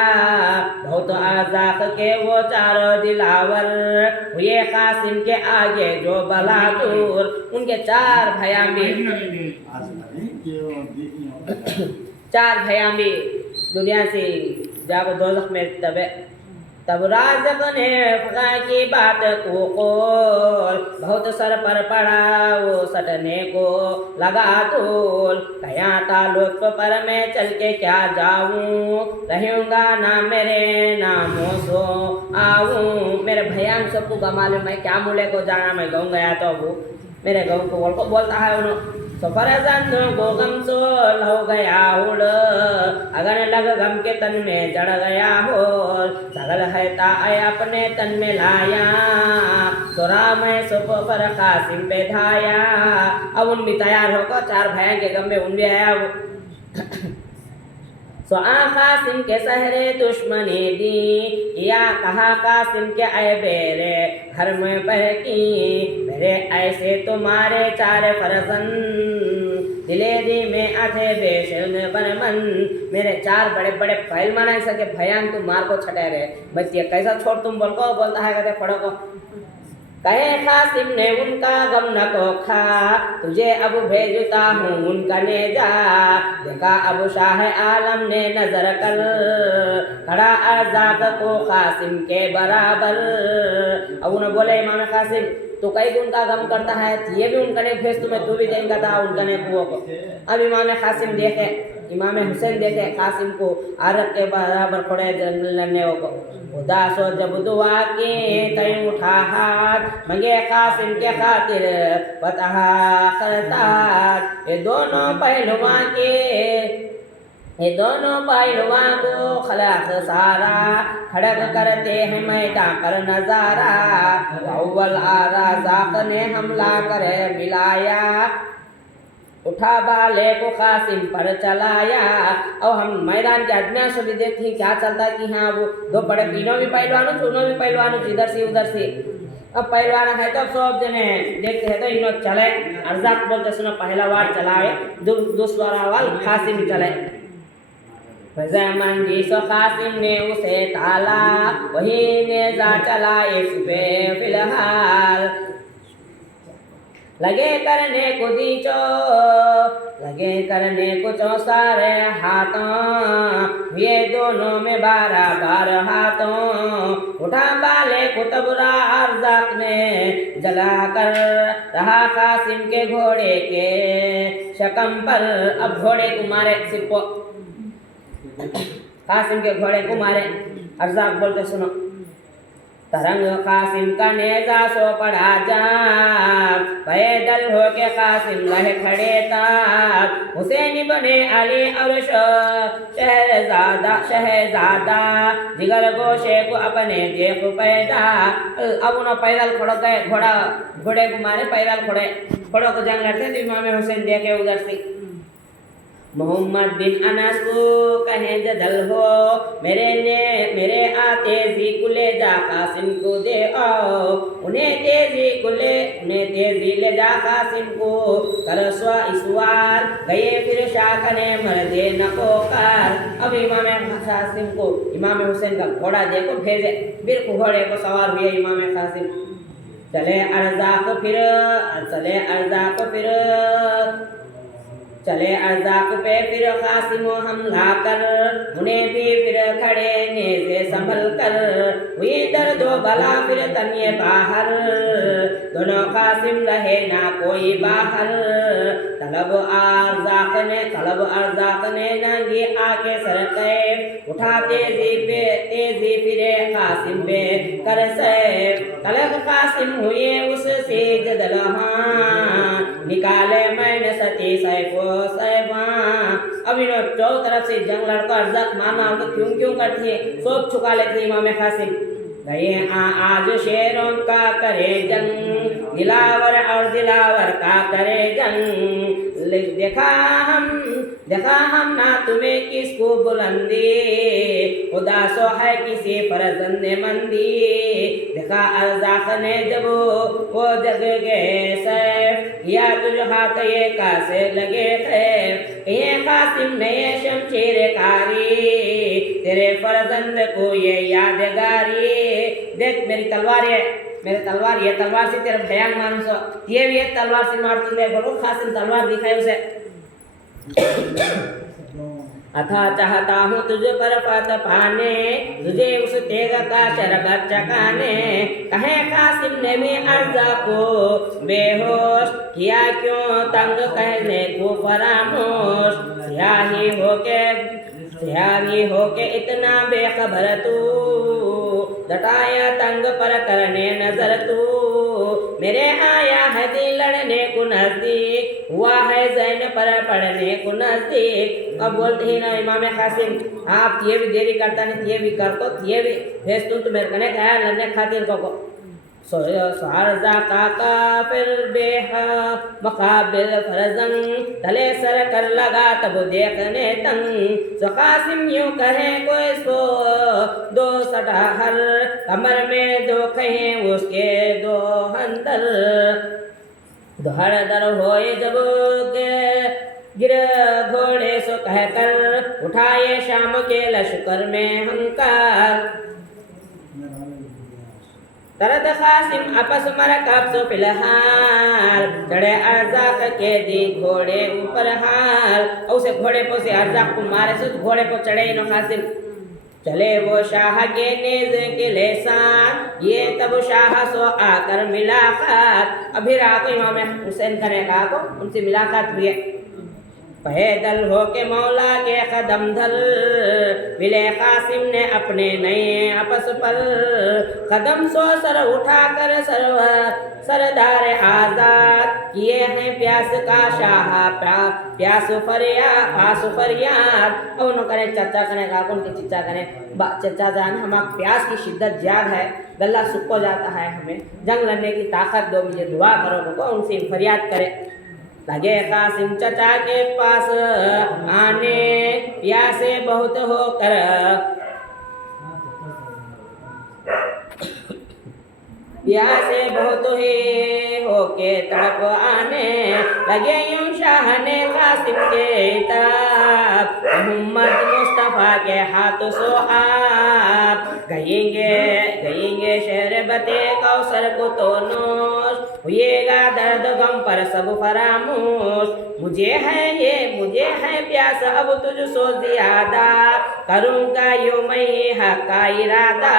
बहुत आजाक के वो चारों दिलावर हुए कासिम के आगे जो बला दूर। उनके 4 भैया भी 4 भैया भी दुनिया से जाकर दोज़ख में दबे। तब राज़क़ ने फक़ा की बात को खोल, बहुत सर पर पड़ा वो सटने को लगा तोल। कया था लुत्फ़ पर मैं चल के क्या जाऊँ, रहूँगा ना मेरे नामों सो आऊँ। मेरे भैया सबको गमा ले, मैं क्या मूल्य को जाना, मैं गाँव गया तो वो मेरे गाँव को बोलता है उन्होंने। सफरजन को गम सो हो गया उड़, अगन लग गम के तन में जड़ गया हो। सगल है ताए अपने तन में लाया, सोरा मैं सुप पर कासिम पे धाया। अब उन भी तैयार होकर 4 भैया के गम में उन भी आया वो। सो कासिम के सहरे दुश्मनी दी, या कहा कासिम के आए बेरे घर में बहकी। मेरे ऐसे तुम्हारे 4 फरजन, दिलेरी में आधे बेशर्म बनमन। मेरे 4 बड़े बड़े पहलवान ऐसा के भयान तुम मार को छटे रहे, बच्चे कैसा छोड़ तुम बोलता है कहते पढ़ो को। कहे कासिम ने उनका गम न को खा, तुझे अब भेजता हूँ उनका नेजा। देखा अब शाह आलम ने नजर कर, खड़ा आजाद को कासिम के बराबर। अब उन्हें बोले इमाम कासिम तो कई भी उनका गम करता है, ये भी उनका ने भेज तुम्हें, तू भी जाएगा था उनका ने कुओं को। अब इमाम कासिम देखे, इमाम हुसैन देखे कासिम को आरक के बराबर खड़े लड़ने को। उदासो जब दुआ के तय उठा हाथ, मंगे कासिम के खातिर फतह करता। ये दोनों पहलवान को खलास सारा, खड़क करते हैं मैदान पर नजारा। अव्वल राज़क़ ने हमला करे मिलाया, उठा बाले को कासिम पर चलाया। और हम मैदान के आदमियों से भी देखते हैं क्या चलता कि हाँ वो 2 बड़े तीनों भी पहलवानों, इधर से उधर से। अब पहलवान है तो सब जने देखते हैं तो इनो चले अर्जाक बोलते सुनो पहला वार चलावे दूसरा वार कासिम चले फजमन जिसो कासिम ने उसे ताला वही नेजा चलाए सुबह फिलहाल लगे करने को दीचो लगे करने को सारे हाथों ये दोनों में बार हाथों उठा बाले कुतबरा अर्जाक ने जला कर रहा कासिम के घोड़े के शकम पर। अब घोड़े को मारे सिर्फ कासिम के घोड़े को मारे। अर्जाक बोलते सुनो तरंग कासिम का नेजा सो पड़ा जा पैदल होके कासिम लहे खड़े था हुसैन बने अली और शहजादा जिगर गोशे को अपने देख पैदा। अब उन्होंने पैदल खड़ो गए घोड़े को मारे पैदल खड़ो को जंग लड़ते तो इमाम हुसैन देखे उधर से मोहम्मद बिन अनस को कहें जदल हो मेरे आते जी को ले जा कासिम को दे आओ उन्हें तेजी ले जा कासिम को कर इसवार गए फिर शाख ने मर्दे नकोकार। अब इमाम हुसैन का घोड़ा देखो भेजे फिर घोड़े को सवार हुए इमाम कासिम चले अर्जाक पे फिर कासिम हमला कर उन्हें भी फिर खड़े नेज़े संभल कर हुई दर्द बला फिर तनिए बाहर दोनों कासिम रहे ना कोई बाहर। तलब अर्जाक ने नंगी आके सर तैफ उठा तेजी फिरे कासिम पे कर सैफ तलब कासिम हुए उससे जदलहा निकाले मैंने सती सैफो सैफा। अब इन्हों चौ तरफ से जंग लड़का अर्जाक मारना तो क्यों करते सोच चुका लेते इमाम कासिम गए आज शेरों का करे जंग दिलावर का करे जंग देखा हम ना तुम्हें किसको बुलंदी खुदा सो है किसी फरजंद मंदी। देखा अर्जाक ने जब वो जग गए सैफ या तुझ हाथ ये कासे लगे थे ये कासिम ने शमशीर कारी तेरे फरजंद को ये यादगारी। देख मेरी तलवार ये तलवार से तेरा भयांग मानुस ये भी एक तलवार से मारती है बोलो कासिम तलवार दिखाए उसे अथा चाहता हूँ तुझ पर फत पाने तुझे उस तेग का शरबत चकाने। कहे कासिम ने भी अर्जा को बेहोश किया क्यों तंग कहने को फरामोश सियाही होके इतना बेखबर तू दटाया तंग पर करने नजर तू मेरे आया है दिल लड़ने को नजदीक हुआ है जैन पर पढ़ने को नजदीक। अब बोलते ही ना इमाम कासिम आप ये भी देरी करता नहीं ये भी कर को ये भी भेज तू तो मेरे कने कहा लड़ने खातिर को सारजा का फिर बेहा मकाबिल फरजन तले सर कर लगा तब देखने तंग। सो कासिम यूं कहे कोई सो दो सटाहर कमर में दो कहें उसके दो हंदर धड़ दर होए जब गिर घोड़े सो कहकर उठाए शाम के लश्कर में हंकार। तरद कासिम आपस मर कब्जो फिलहाल चढ़े अर्जाक के दी घोड़े ऊपर हाल और उसे घोड़े को से अर्जाक को मारे से घोड़े को चढ़े नो कासिम चले वो शाह के नेज के लेसान ये तब शाह सो आकर मुलाकात। अभी रात इमाम हुसैन करेगा को उनसे मुलाकात हुई पैदल होके मौला के कदम धल मिले कासिम ने अपने नए आपस पर कदम सो सर उठाकर सरदार आजाद किए हैं प्यास का शाह प्यास फरियाद। और उन्होंने करे चर्चा करें का उनके चिच्चा करें चर्चा जान हम प्यास की शिद्दत ज्यादा है गला सूख जाता है हमें जंग लड़ने की ताकत दो मुझे दुआ करो को उनसे फरियाद करे। लगे कासिम चचा के पास आने प्यासे बहुत होकर प्यासे बहुत ही होके तड़प आने लगे यूं शाहने कासिम के ताब मोहम्मद मुस्तफ़ा के हाथ सो आप गएंगे शहर बते कौसर को तो नोश हुएगा दर्द गम पर सब फरामोश मुझे है प्यास अब तुझ सो ज्यादा करूँगा यूं मैं हक का इरादा।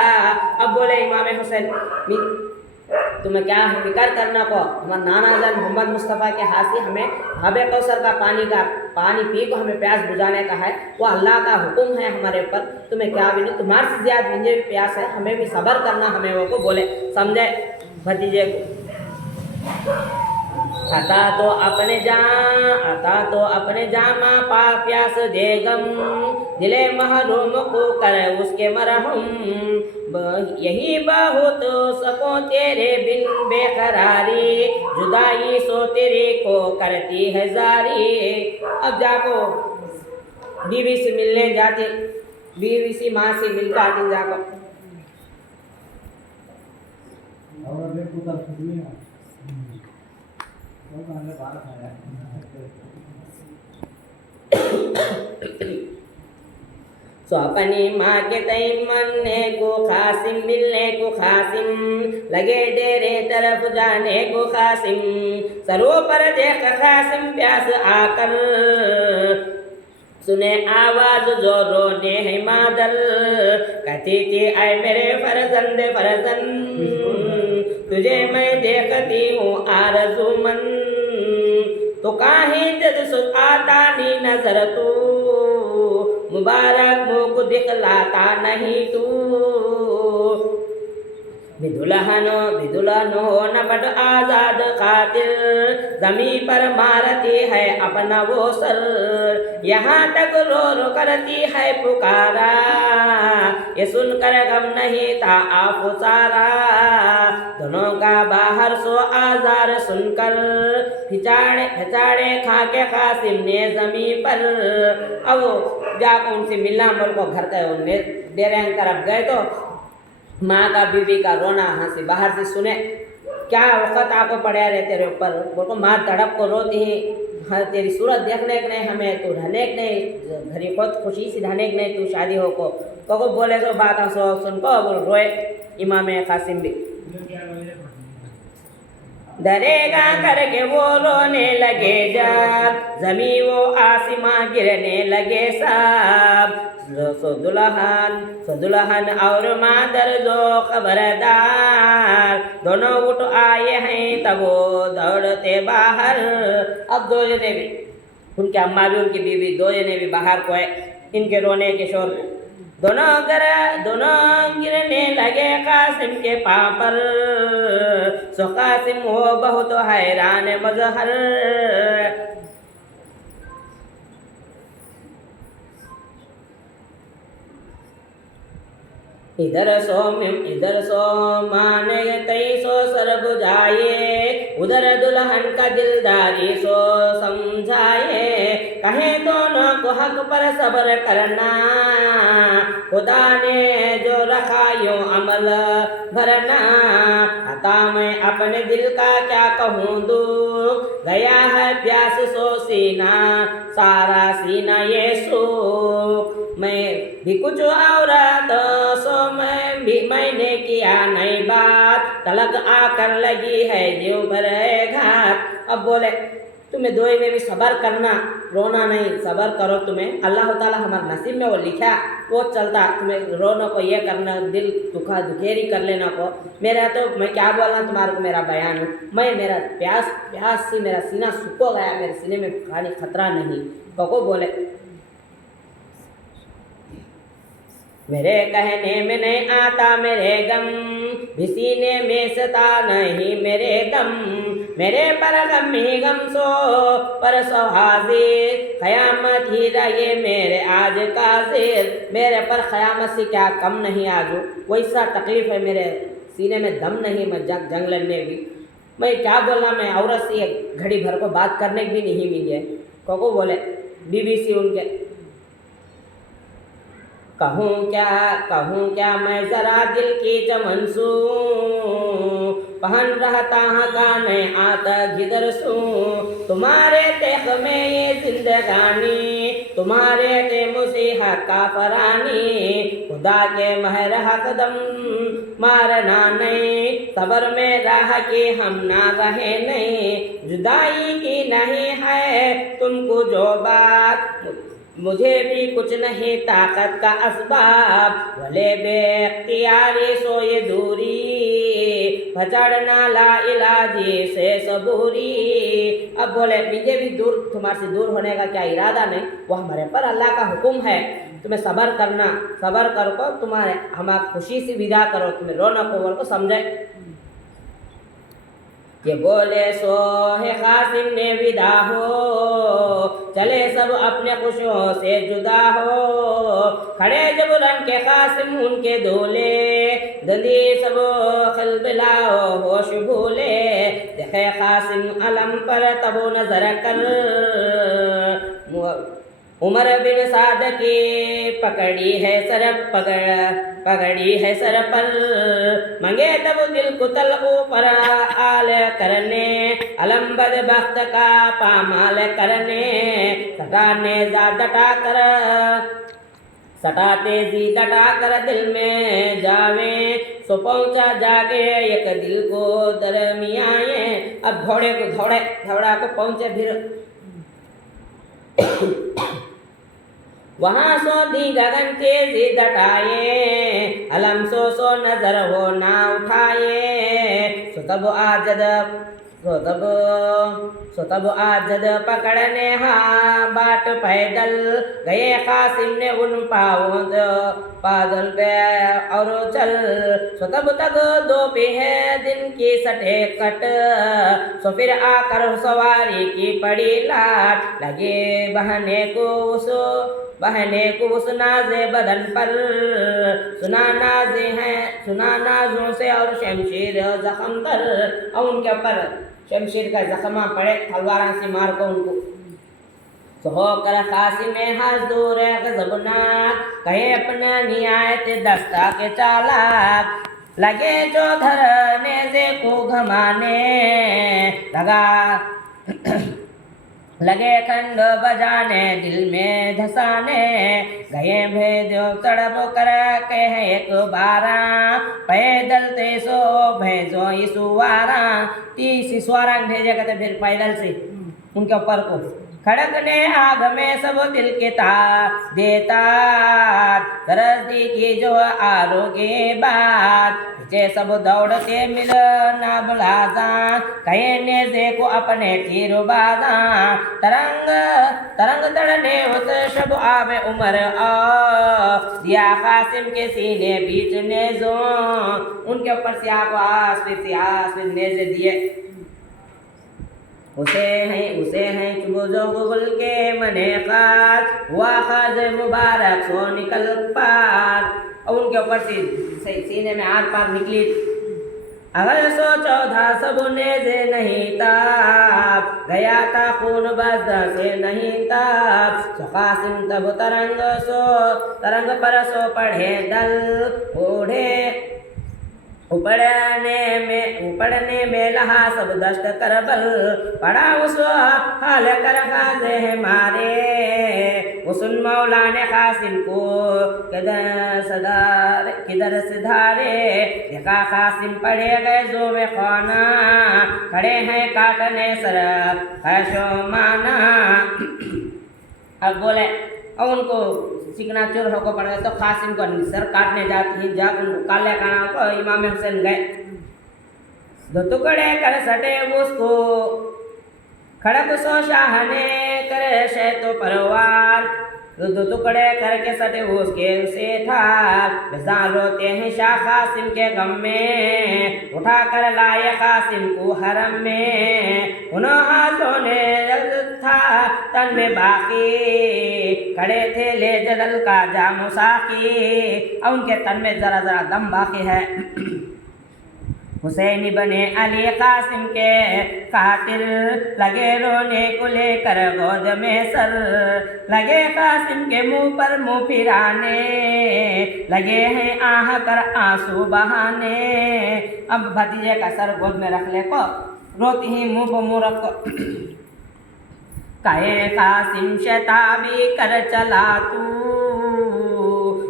अब बोले इमाम हुसैन तुम्हें क्या फिक्र करना को हमारा नाना जान मोहम्मद मुस्तफ़ा के हाथ से हमें हबे कौसर का पानी पी को हमें प्यास बुझाने का है, वो अल्लाह का हुक्म है हमारे ऊपर, तुम्हें क्या भी नहीं, तुम्हारे से ज्यादा मुझे भी प्यास है, हमें भी सब्र करना, हमें वो को बोले समझे भतीजे को। आता तो अपने जामा पा प्यास देगम दिले महरूम को कर उसके मरहम यही बहुत सको तेरे बिन बेकरारी जुदाई सो तेरे को करती है जारी। अब जाको बीवी से मिलने जाते, बीवी से माँ से मिलकर आते जाको सो अपनी माँ के तई मनने को कासिम मिलने को कासिम लगे डेरे तरफ जाने को कासिम सरोवर देख कासिम प्यास आकर सुने आवाज जो रोने है मादल कहती थी आए मेरे फरजंद तुझे मैं देखती हूँ आरज़ूमंद तो काहे जद सुत आता नी नजर तू मुबारक मुँह को दिखलाता नहीं तू बिदुल्हनो न बड़ आजाद कातिल जमी पर मारती है अपना वो सर यहाँ तक रो करती है पुकारा ये सुनकर गम नहीं था आप सारा दोनों का बाहर सो आजार सुनकर फिचाड़े खा के कासिम ने जमी पर अब जाकर उनसे मिलना बोल को घर का उनने डेरे तरफ गए तो माँ का बीवी का रोना हंसी बाहर से सुने क्या वक़्त आपको पड़ा रहे तेरे ऊपर बोलो माँ तड़प को रोती है हाँ तेरी सूरत देखने के नहीं हमें तू रहने के नहीं घरी खुद खुशी से रहने के नहीं तू शादी हो को बोले तो बात सो सुन को बोल रोए इमाम कासिम भी डरेगा करके वो रोने लगे जब जमी वो आसमां गिरने लगे सब सो दुल्हन और मादर जो खबरदार दोनों उठ आए हैं तब वो दौड़ते बाहर। अब दो जने भी उनके अम्मा भी उनकी बीवी दो जने भी बाहर को है इनके रोने के शोर में दोनों गिरने लगे कासिम के पाँव पर सो कासिम हो बहुत हैरान मजहर इधर सो माने तई सो सर बुझाए उधर दुल्हन का दिलदारी सो समझाए कहे दोनों को हक पर सब्र करना खुदा ने जो रखा यूं अमल भरना अता मैं अपने दिल का क्या कहूँ दुख गया है प्यास सो सीना सारा सीना ये सूख मैं भी कुछ और सो मैंने किया नई बात तलक आकर लगी है जीव भर घात। अब बोले तुम्हें दोए में भी सब्र करना रोना नहीं सब्र करो तुम्हें अल्लाह ताला हमारे नसीब में वो लिखा वो चलता तुम्हें रोना को ये करना दिल दुखेरी कर लेना को मेरा तो मैं क्या बोलना तुम्हारे को मेरा बयान मैं मेरा प्यास से मेरा सीना सूखो गया मेरे सीने में खाली खतरा नहीं को बोले मेरे कहने में नहीं आता मेरे गम भी सीने में सता नहीं मेरे दम मेरे पर गम ही गम सो पर हाजिर क़यामत ही रहे मेरे आज का शेर मेरे पर क़यामत से क्या कम नहीं आज वैसा तकलीफ़ है मेरे सीने में दम नहीं मैं जंग लड़ने भी मैं क्या बोलना मैं औरत से एक घड़ी भर को बात करने भी नहीं मिली है को बोले बीबी सी उनके कहूँ क्या मैं जरा दिल की चमन सू, पहन रहता गाने आता जिधर सू। तुम्हारे तेख में ये जिंदगानी, तुम्हारे ते मुसीहत का फरानी। खुदा के महर कदम मारना नहीं, सबर में राह के हम ना रहे नहीं। जुदाई की नहीं है तुमको जो बात, मुझे भी कुछ नहीं ताकत का असबाब। भले बेख्तियारी सो ये दूरी, पचड़ना ला इलाजी से सबूरी। अब बोले मुझे भी दूर, तुम्हारे से दूर होने का क्या इरादा नहीं, वो हमारे पर अल्लाह का हुक्म है। तुम्हें सबर करना, सबर करो तुम्हारे हम खुशी से विदा करो, तुम्हें रोना को को समझे। ये बोले सो है कासिम ने विदा हो, चले सब अपने खुशियों से जुदा हो। खड़े जब रन के कासिम उनके दूल्हे, दंदी सब खलबलाओ होश भूले। देखे कासिम अलम पर तब नजर कर, उमर बिन साद की पकड़ी है सर पर। मंगे तब दिल कुतल ऊपर आल करने, अलम बदबख्त का पामाल करने। सटाते जी डटा कर दिल में जावे, सो पहुंचा जागे एक दिल को दरमियाए। अब घोड़े को घोड़ा को पहुंचे फिर वहाँ सो दी गगन तेजी डटाए, अलम सो नजर हो ना उठाए। सो तब आजद पकड़ने हाँ बाट पैदल गए कासिम ने उन पाँव पादल पे और चल। सो तब तक दो है दिन की सटे कट, सो फिर आकर सवारी की पड़ी लाट। लगे बहने को उस नाज़े बदन पर, सुना नाजों से और शमशीर जख्म पर। और उनके ऊपर शमशीर का जख्मा पड़े, तलवार से मार को उनको। सो होकर कासिम हजूर गज़बनाक, कहे अपना नियायत दस्ता के चालाक। लगे जो धरने से को घमाने लगे खंड बजाने दिल में धसाने। गए भेजो तड़प कर के एक बारा, पैदल ते सो भेजो इसुवारा। 30 सुवारा भेजेगा तो फिर पैदल से उनके ऊपर को खड़कने आग में सब दिल के तार देता। तरसदी की जो आरोगे बात, जे सब दौड़ते मिल ना बुलाजा। कहने से को अपने तीर बाजा, तरंग तड़ने उस शब आवे उमर आ। दिया कासिम के सीने बीच ने जो, उनके ऊपर से आपको आस ने से दिए। उसे हैं चुबो जो गुगल के मने खास, हुआ खाज मुबारक सो निकल पार। और उनके ऊपर से सीने में आर पार निकली। अगर सोचो था सब ने से नहीं ताप, गया था खून बजदा से नहीं ताप। सो कासिम तब तरंग पर सो पढ़े दल ओढ़े। उपड़ने में लहा सब दस्त करबल, पड़ा उस हाल कर खाजे है मारे। उसन मौला ने कासिम को किधर से धारे। देखा कासिम पड़े गए जो में खाना, खड़े हैं काटने सर कैशो माना। अब बोले और उनको चिकना चोर होकर पड़ गए तो कासिम को सर काटने जाती है। जब उनको काले काना को इमाम हुसैन गए, 2 टुकड़े कर सटे उसको। खड़क सो शाह ने करे शैतो परवार, 2 टुकड़े करके सटे उसके से था। बेजार रोते हैं शाह कासिम के गम में, उठा कर लाए कासिम को हरम में। उन हाथों ने था तन में बाकी, खड़े थे ले जदल का जामो साकी। और उनके तन में जरा दम बाकी है। हुसैन बने अली कासिम के खातिर लगे रोने को लेकर गोद में सर, लगे कासिम के मुंह पर मुंह फिराने, लगे हैं आह कर आंसू बहाने। अब भतीजे का सर गोद में रख ले को रोती ही मुंह पर मुंह रख को कहे कासिम शताबी कर चला तू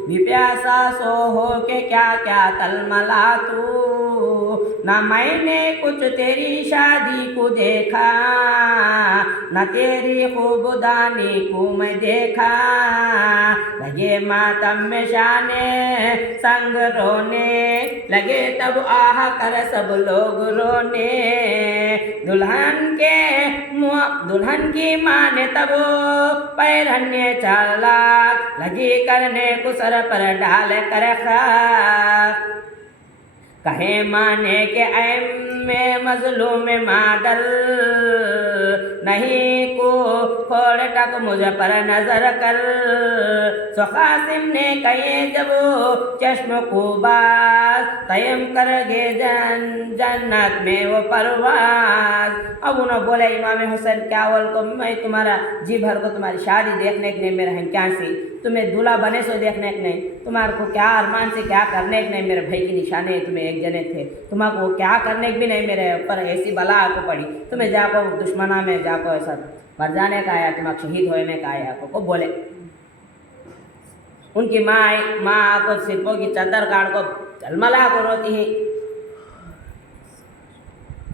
भी प्यासा सो हो के क्या क्या तलमला तू, ना मैंने कुछ तेरी शादी को देखा, न तेरी खूबदानी को मैं देखा। लगे मातम में शाने संग रोने, लगे तब आह कर सब लोग रोने। दुल्हन की माँ ने तब पैरन्य चला, लगी करने को सर पर डाल कर खाक। कहे माने के ऐम में मजलूम मादर, नहीं को फोड़ तक मुझ पर नजर कर। सो कासिम ने कहे जब चश्म को बाज, तयम कर गे जन्नत में वो परवाज। अब उन्होंने बोले इमाम हुसैन क्या बोल को मैं तुम्हारा जी भर को तुम्हारी शादी देखने के नहीं मेरे हैं क्या सी, तुम्हें दूल्हा बने सो देखने के नहीं, तुम्हारे को क्या अरमान से क्या करने के नहीं, मेरे भाई की निशानी तुम्हें एक जने थे, तुम्हारे को क्या करने के भी नहीं, मेरे ऊपर ऐसी बला आपको पड़ी, तुम्हें जाको दुश्मना में जाको ऐसा मर जाने का आया, तुम्हारा शहीद होने का आया को बोले। उनकी माँ को सिर्फों की चादर काट को झलमला को रोती है।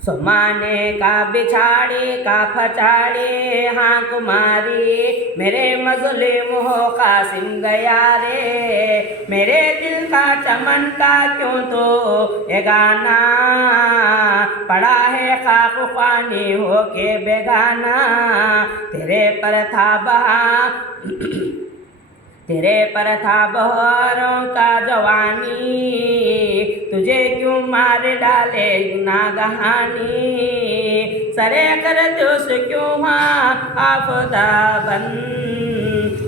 सुमाने का बिछाड़ी का फचाड़ी हाँ कुमारी, मेरे मज़लूम हो कासिम गया रे। मेरे दिल का चमन का क्यों तो ये गाना, पड़ा है खाक पानी हो के बेगाना। तेरे पर था बहारों का जवानी, तुझे क्यों मार डाले नागहानी। सरे कर दोष क्यों हुआ आफताबन,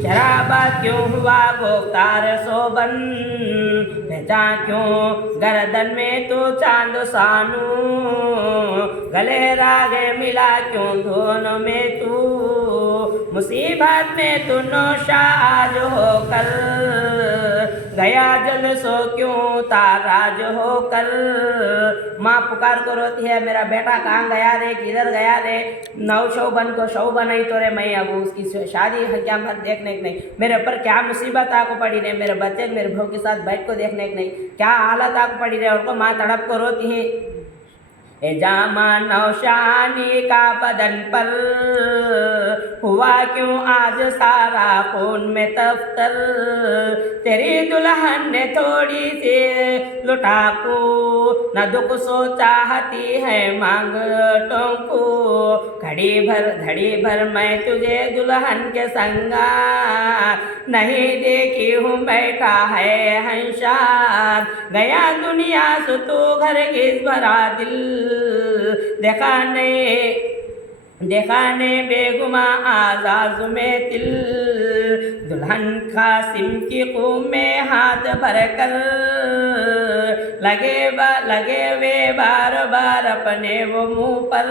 शराबा क्यों हुआ गोतार सोबन। पहचा क्यों गर्दन में तो चांद सानू, गले रागे मिला क्यों दोनों में तू। मुसीबत में तू नौशाद होकर गया जल सो क्यों ताराज होकर। माँ पुकार को रोती है मेरा बेटा कहाँ गया रे, किधर गया रे। नौ शौबन को शौबन नहीं तो रे मैं अब उसकी शादी क्या मत देखने के नहीं, मेरे ऊपर क्या मुसीबत आको पड़ी रे, मेरे बच्चे मेरे भाव के साथ बैठ को देखने के नहीं, क्या हालत आको पड़ी रे। उनको माँ तड़प को रोती है। ए जामा नौशानी का बदन पर हुआ क्यों आज सारा खून में तफ्तर। तेरी दुल्हन ने थोड़ी सी लुटा को न दुख सो चाहती है मांगटों को। घड़ी भर मैं तुझे दुल्हन के संगा नहीं देखी हूँ बैठा है हंसार। गया दुनिया से तू घर घिस भरा दिल, देखाने बेगुमा आजाज में तिल। दुल्हन कासिम की खूब में हाथ भर कर लगे वे बार बार अपने वो मुंह पर।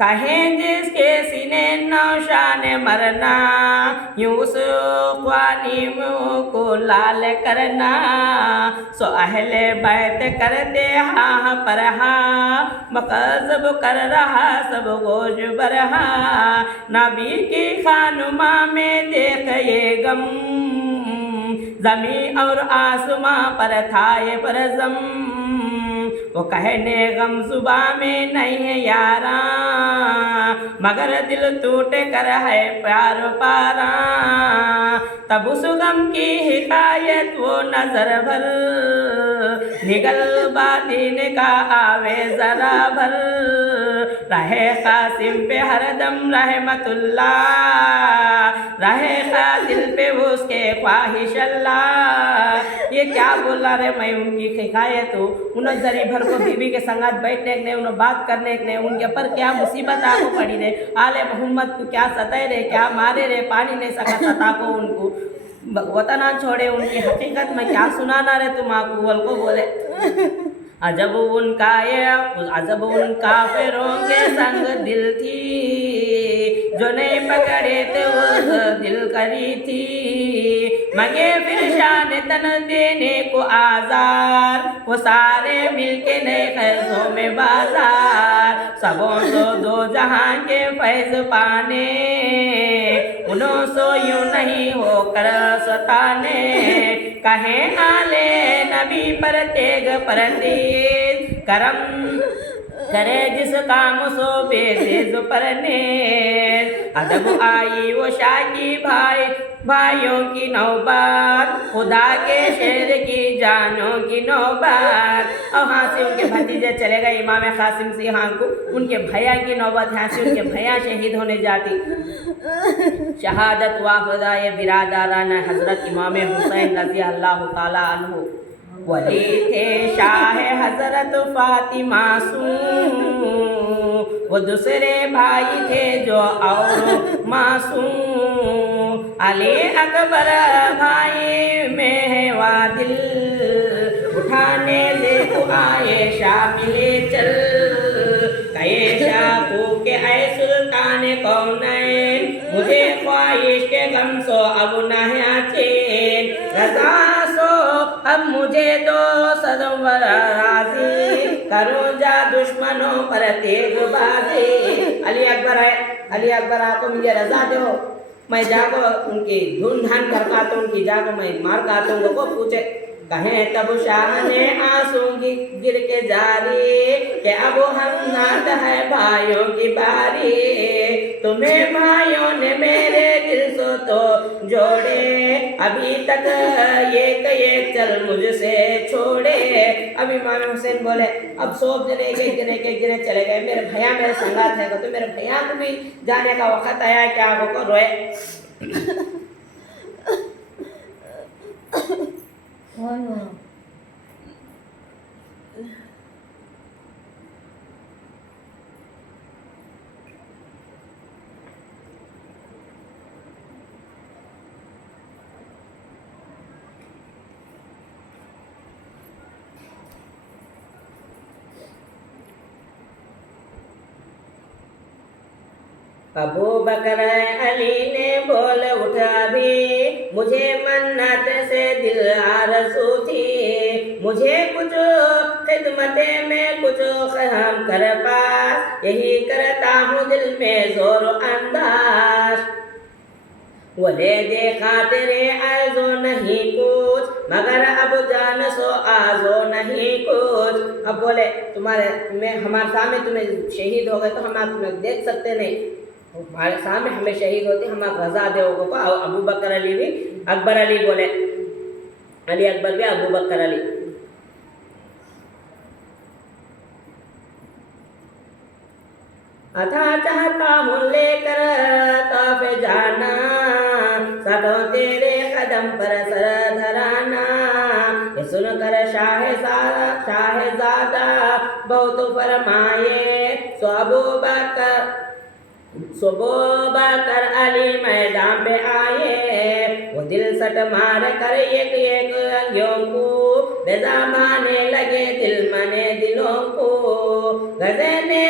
कहें जिसके सीने नौशा ने मरना, यूं उस ख्वानी मुँह को लाल करना। सो अहले बैत कर दे हाँ पर हाँ, मकज़ब कर रहा सब गोश बरहा। नबी की खानुमा में देख ये गम, ज़मीं और आसमां पर था ये परज़म। वो कहने गम सुबह में नहीं है यारा, मगर दिल टूट कर है प्यार पारा। तब उस गम की हिकायत वो नजर भर, निगल बादीन का आवे जरा भर। रहे कासिम पे हरदम रहमतुल्लाह, रहे दिल पे उसके ख्वाहिश अल्लाह। ये क्या बोला रे मैं उनकी हिकायत हूँ। उन्हें जरी भर को बीबी के संगात बैठने के नहीं, उन्हें बात करने के नहीं, उनके ऊपर क्या मुसीबत आको पड़ी रे। आले मोहम्मद को क्या सताए रे, क्या मारे रे, पानी नहीं सका सता को उनको वतना छोड़े। उनकी हकीकत में क्या सुनाना रे तुम आपको बोल को बोले। अजब उनका फिरों के संग दिल थी, जो नहीं पकड़े थे उस दिल करी थी। मगे फिर शान तन देने को आजार, वो सारे मिलके नए खैसों में बाजार। सबों सो दो जहां के फैज पाने, उन्हों सो यूं नहीं होकर सताने। कहे आले नबी पर तेग पर तेज, करम करे जिस काम सो बेतेज पर नेज। अदब आई वो शाकी भाइयों की नौबत, खुदा के शेर की जानों की नौबत। और हाँ से उनके भतीजे चले गए इमाम कासिम से, हाँ को उनके भैया की नौबत, यहाँ से उनके भैया शहीद होने जाती। शहादत वाफदाए बिरादारान हजरत इमाम हुसैन रज़ी अल्लाह ताला अन्हु। वली थे शाह हजरत फातिमा सूं, वो दूसरे भाई थे जो और मासूम। अली अकबर भाई में है वादिल, उठाने ले तो आए शामिले चल। कहे शाहू के ऐ सुल्तान कौनैन, मुझे ख्वाहिश के गम सो अब न चैन। रज़ा सो अब मुझे दो सदवर राज़ी, करूँ जा दुश्मनों पर तेग बाजी। अली अकबर आपको मुझे रजा दो, मैं जाको उनकी धूम धान करता तो उनकी जाको मैं मार खाता हूँ। को पूछे कहें तब शाह ने आंसू गिर के जारी, कि अब हम नात है भाइयों की बारी। तुम्हें भाइयों ने मेरे दिल से तो जोड़े, अभी तक एक चल मुझसे छोड़े। अब इमाम हुसैन बोले अब सब जने एक जने चले गए, मेरे भैया मेरे संगात है, तो मेरे भैया को भी जाने का वक्त आया, क्या वो रोए। अबू बकर अली ने बोल उठा भी, मुझे मन्नत से दिल आरज़ू थी। मुझे कुछ खिदमते में कुछ ख़याम कर पास, यही करता हूँ दिल में जोर अंदाज। वले देखा तेरे आजो नहीं कुछ, मगर अब जान सो आजो नहीं कुछ। अब बोले हमारे सामने तुम्हें शहीद हो गए तो हम तुम्हें देख सकते नहीं, हमारे सामने हमें शहीद होते हम रजा दे। अबू बकर अली भी अकबर अली बोले, अली अकबर भी अबू बकर अली। अथा चाहता हूँ लेकर तौफ जाना, सदो तेरे कदम पर सर धराना। ये सुनकर शाहज़ादा बहुत फरमाए, सुबह बकर अली मैदान पे आए। वो दिल सट मार कर एक अंगियों को, बेज़बाने लगे दिल मने दिलों को। गज़ने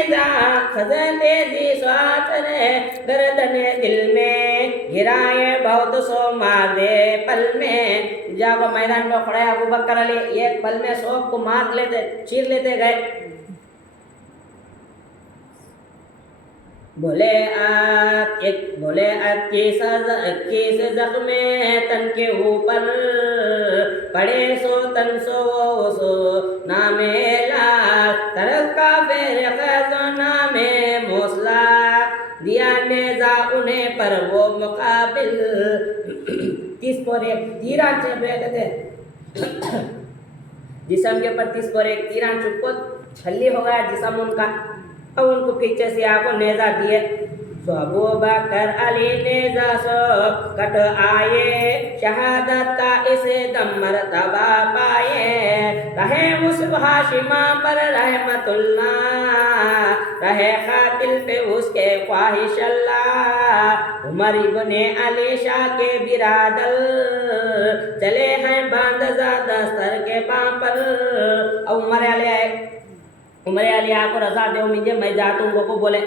दी स्वात ने गर्दने दिल में, गिराए बहुत सो मार दे पल में। जब मैदान में खड़े अबू बकर अली एक पल में सब को मार लेते, चीर लेते गए। बोले 21 ज़ख्मे तन के ऊपर, पड़े सो तन सो नामे लाल। तरफ का फेर खज़ो नामे मौसला, दिया नेज़ा उन्हें पर वो मुकाबिल। 30 पर एक तीरान कहते जिसम के पर 30 पर एक तीरान चुपको छल्ली हो गया जिसम उनका। अब उनको पीछे से आपको नेजा दिए। सो अबू बकर अली नेजा सो कट आए, शहादत का इसे दम मर्तबा पाए। रहे मुसब हाशिमा पर रहमतुल्लाह, रहे खातिल पे उसके ख्वाहिश अल्लाह। उमर इब्ने अली शाह के बिरादर, चले हैं बांध ज़्यादा सर के पाँव पर। उमर अली उमरे अली आको रजा दे मुझे मैं जाता हूँ को बोले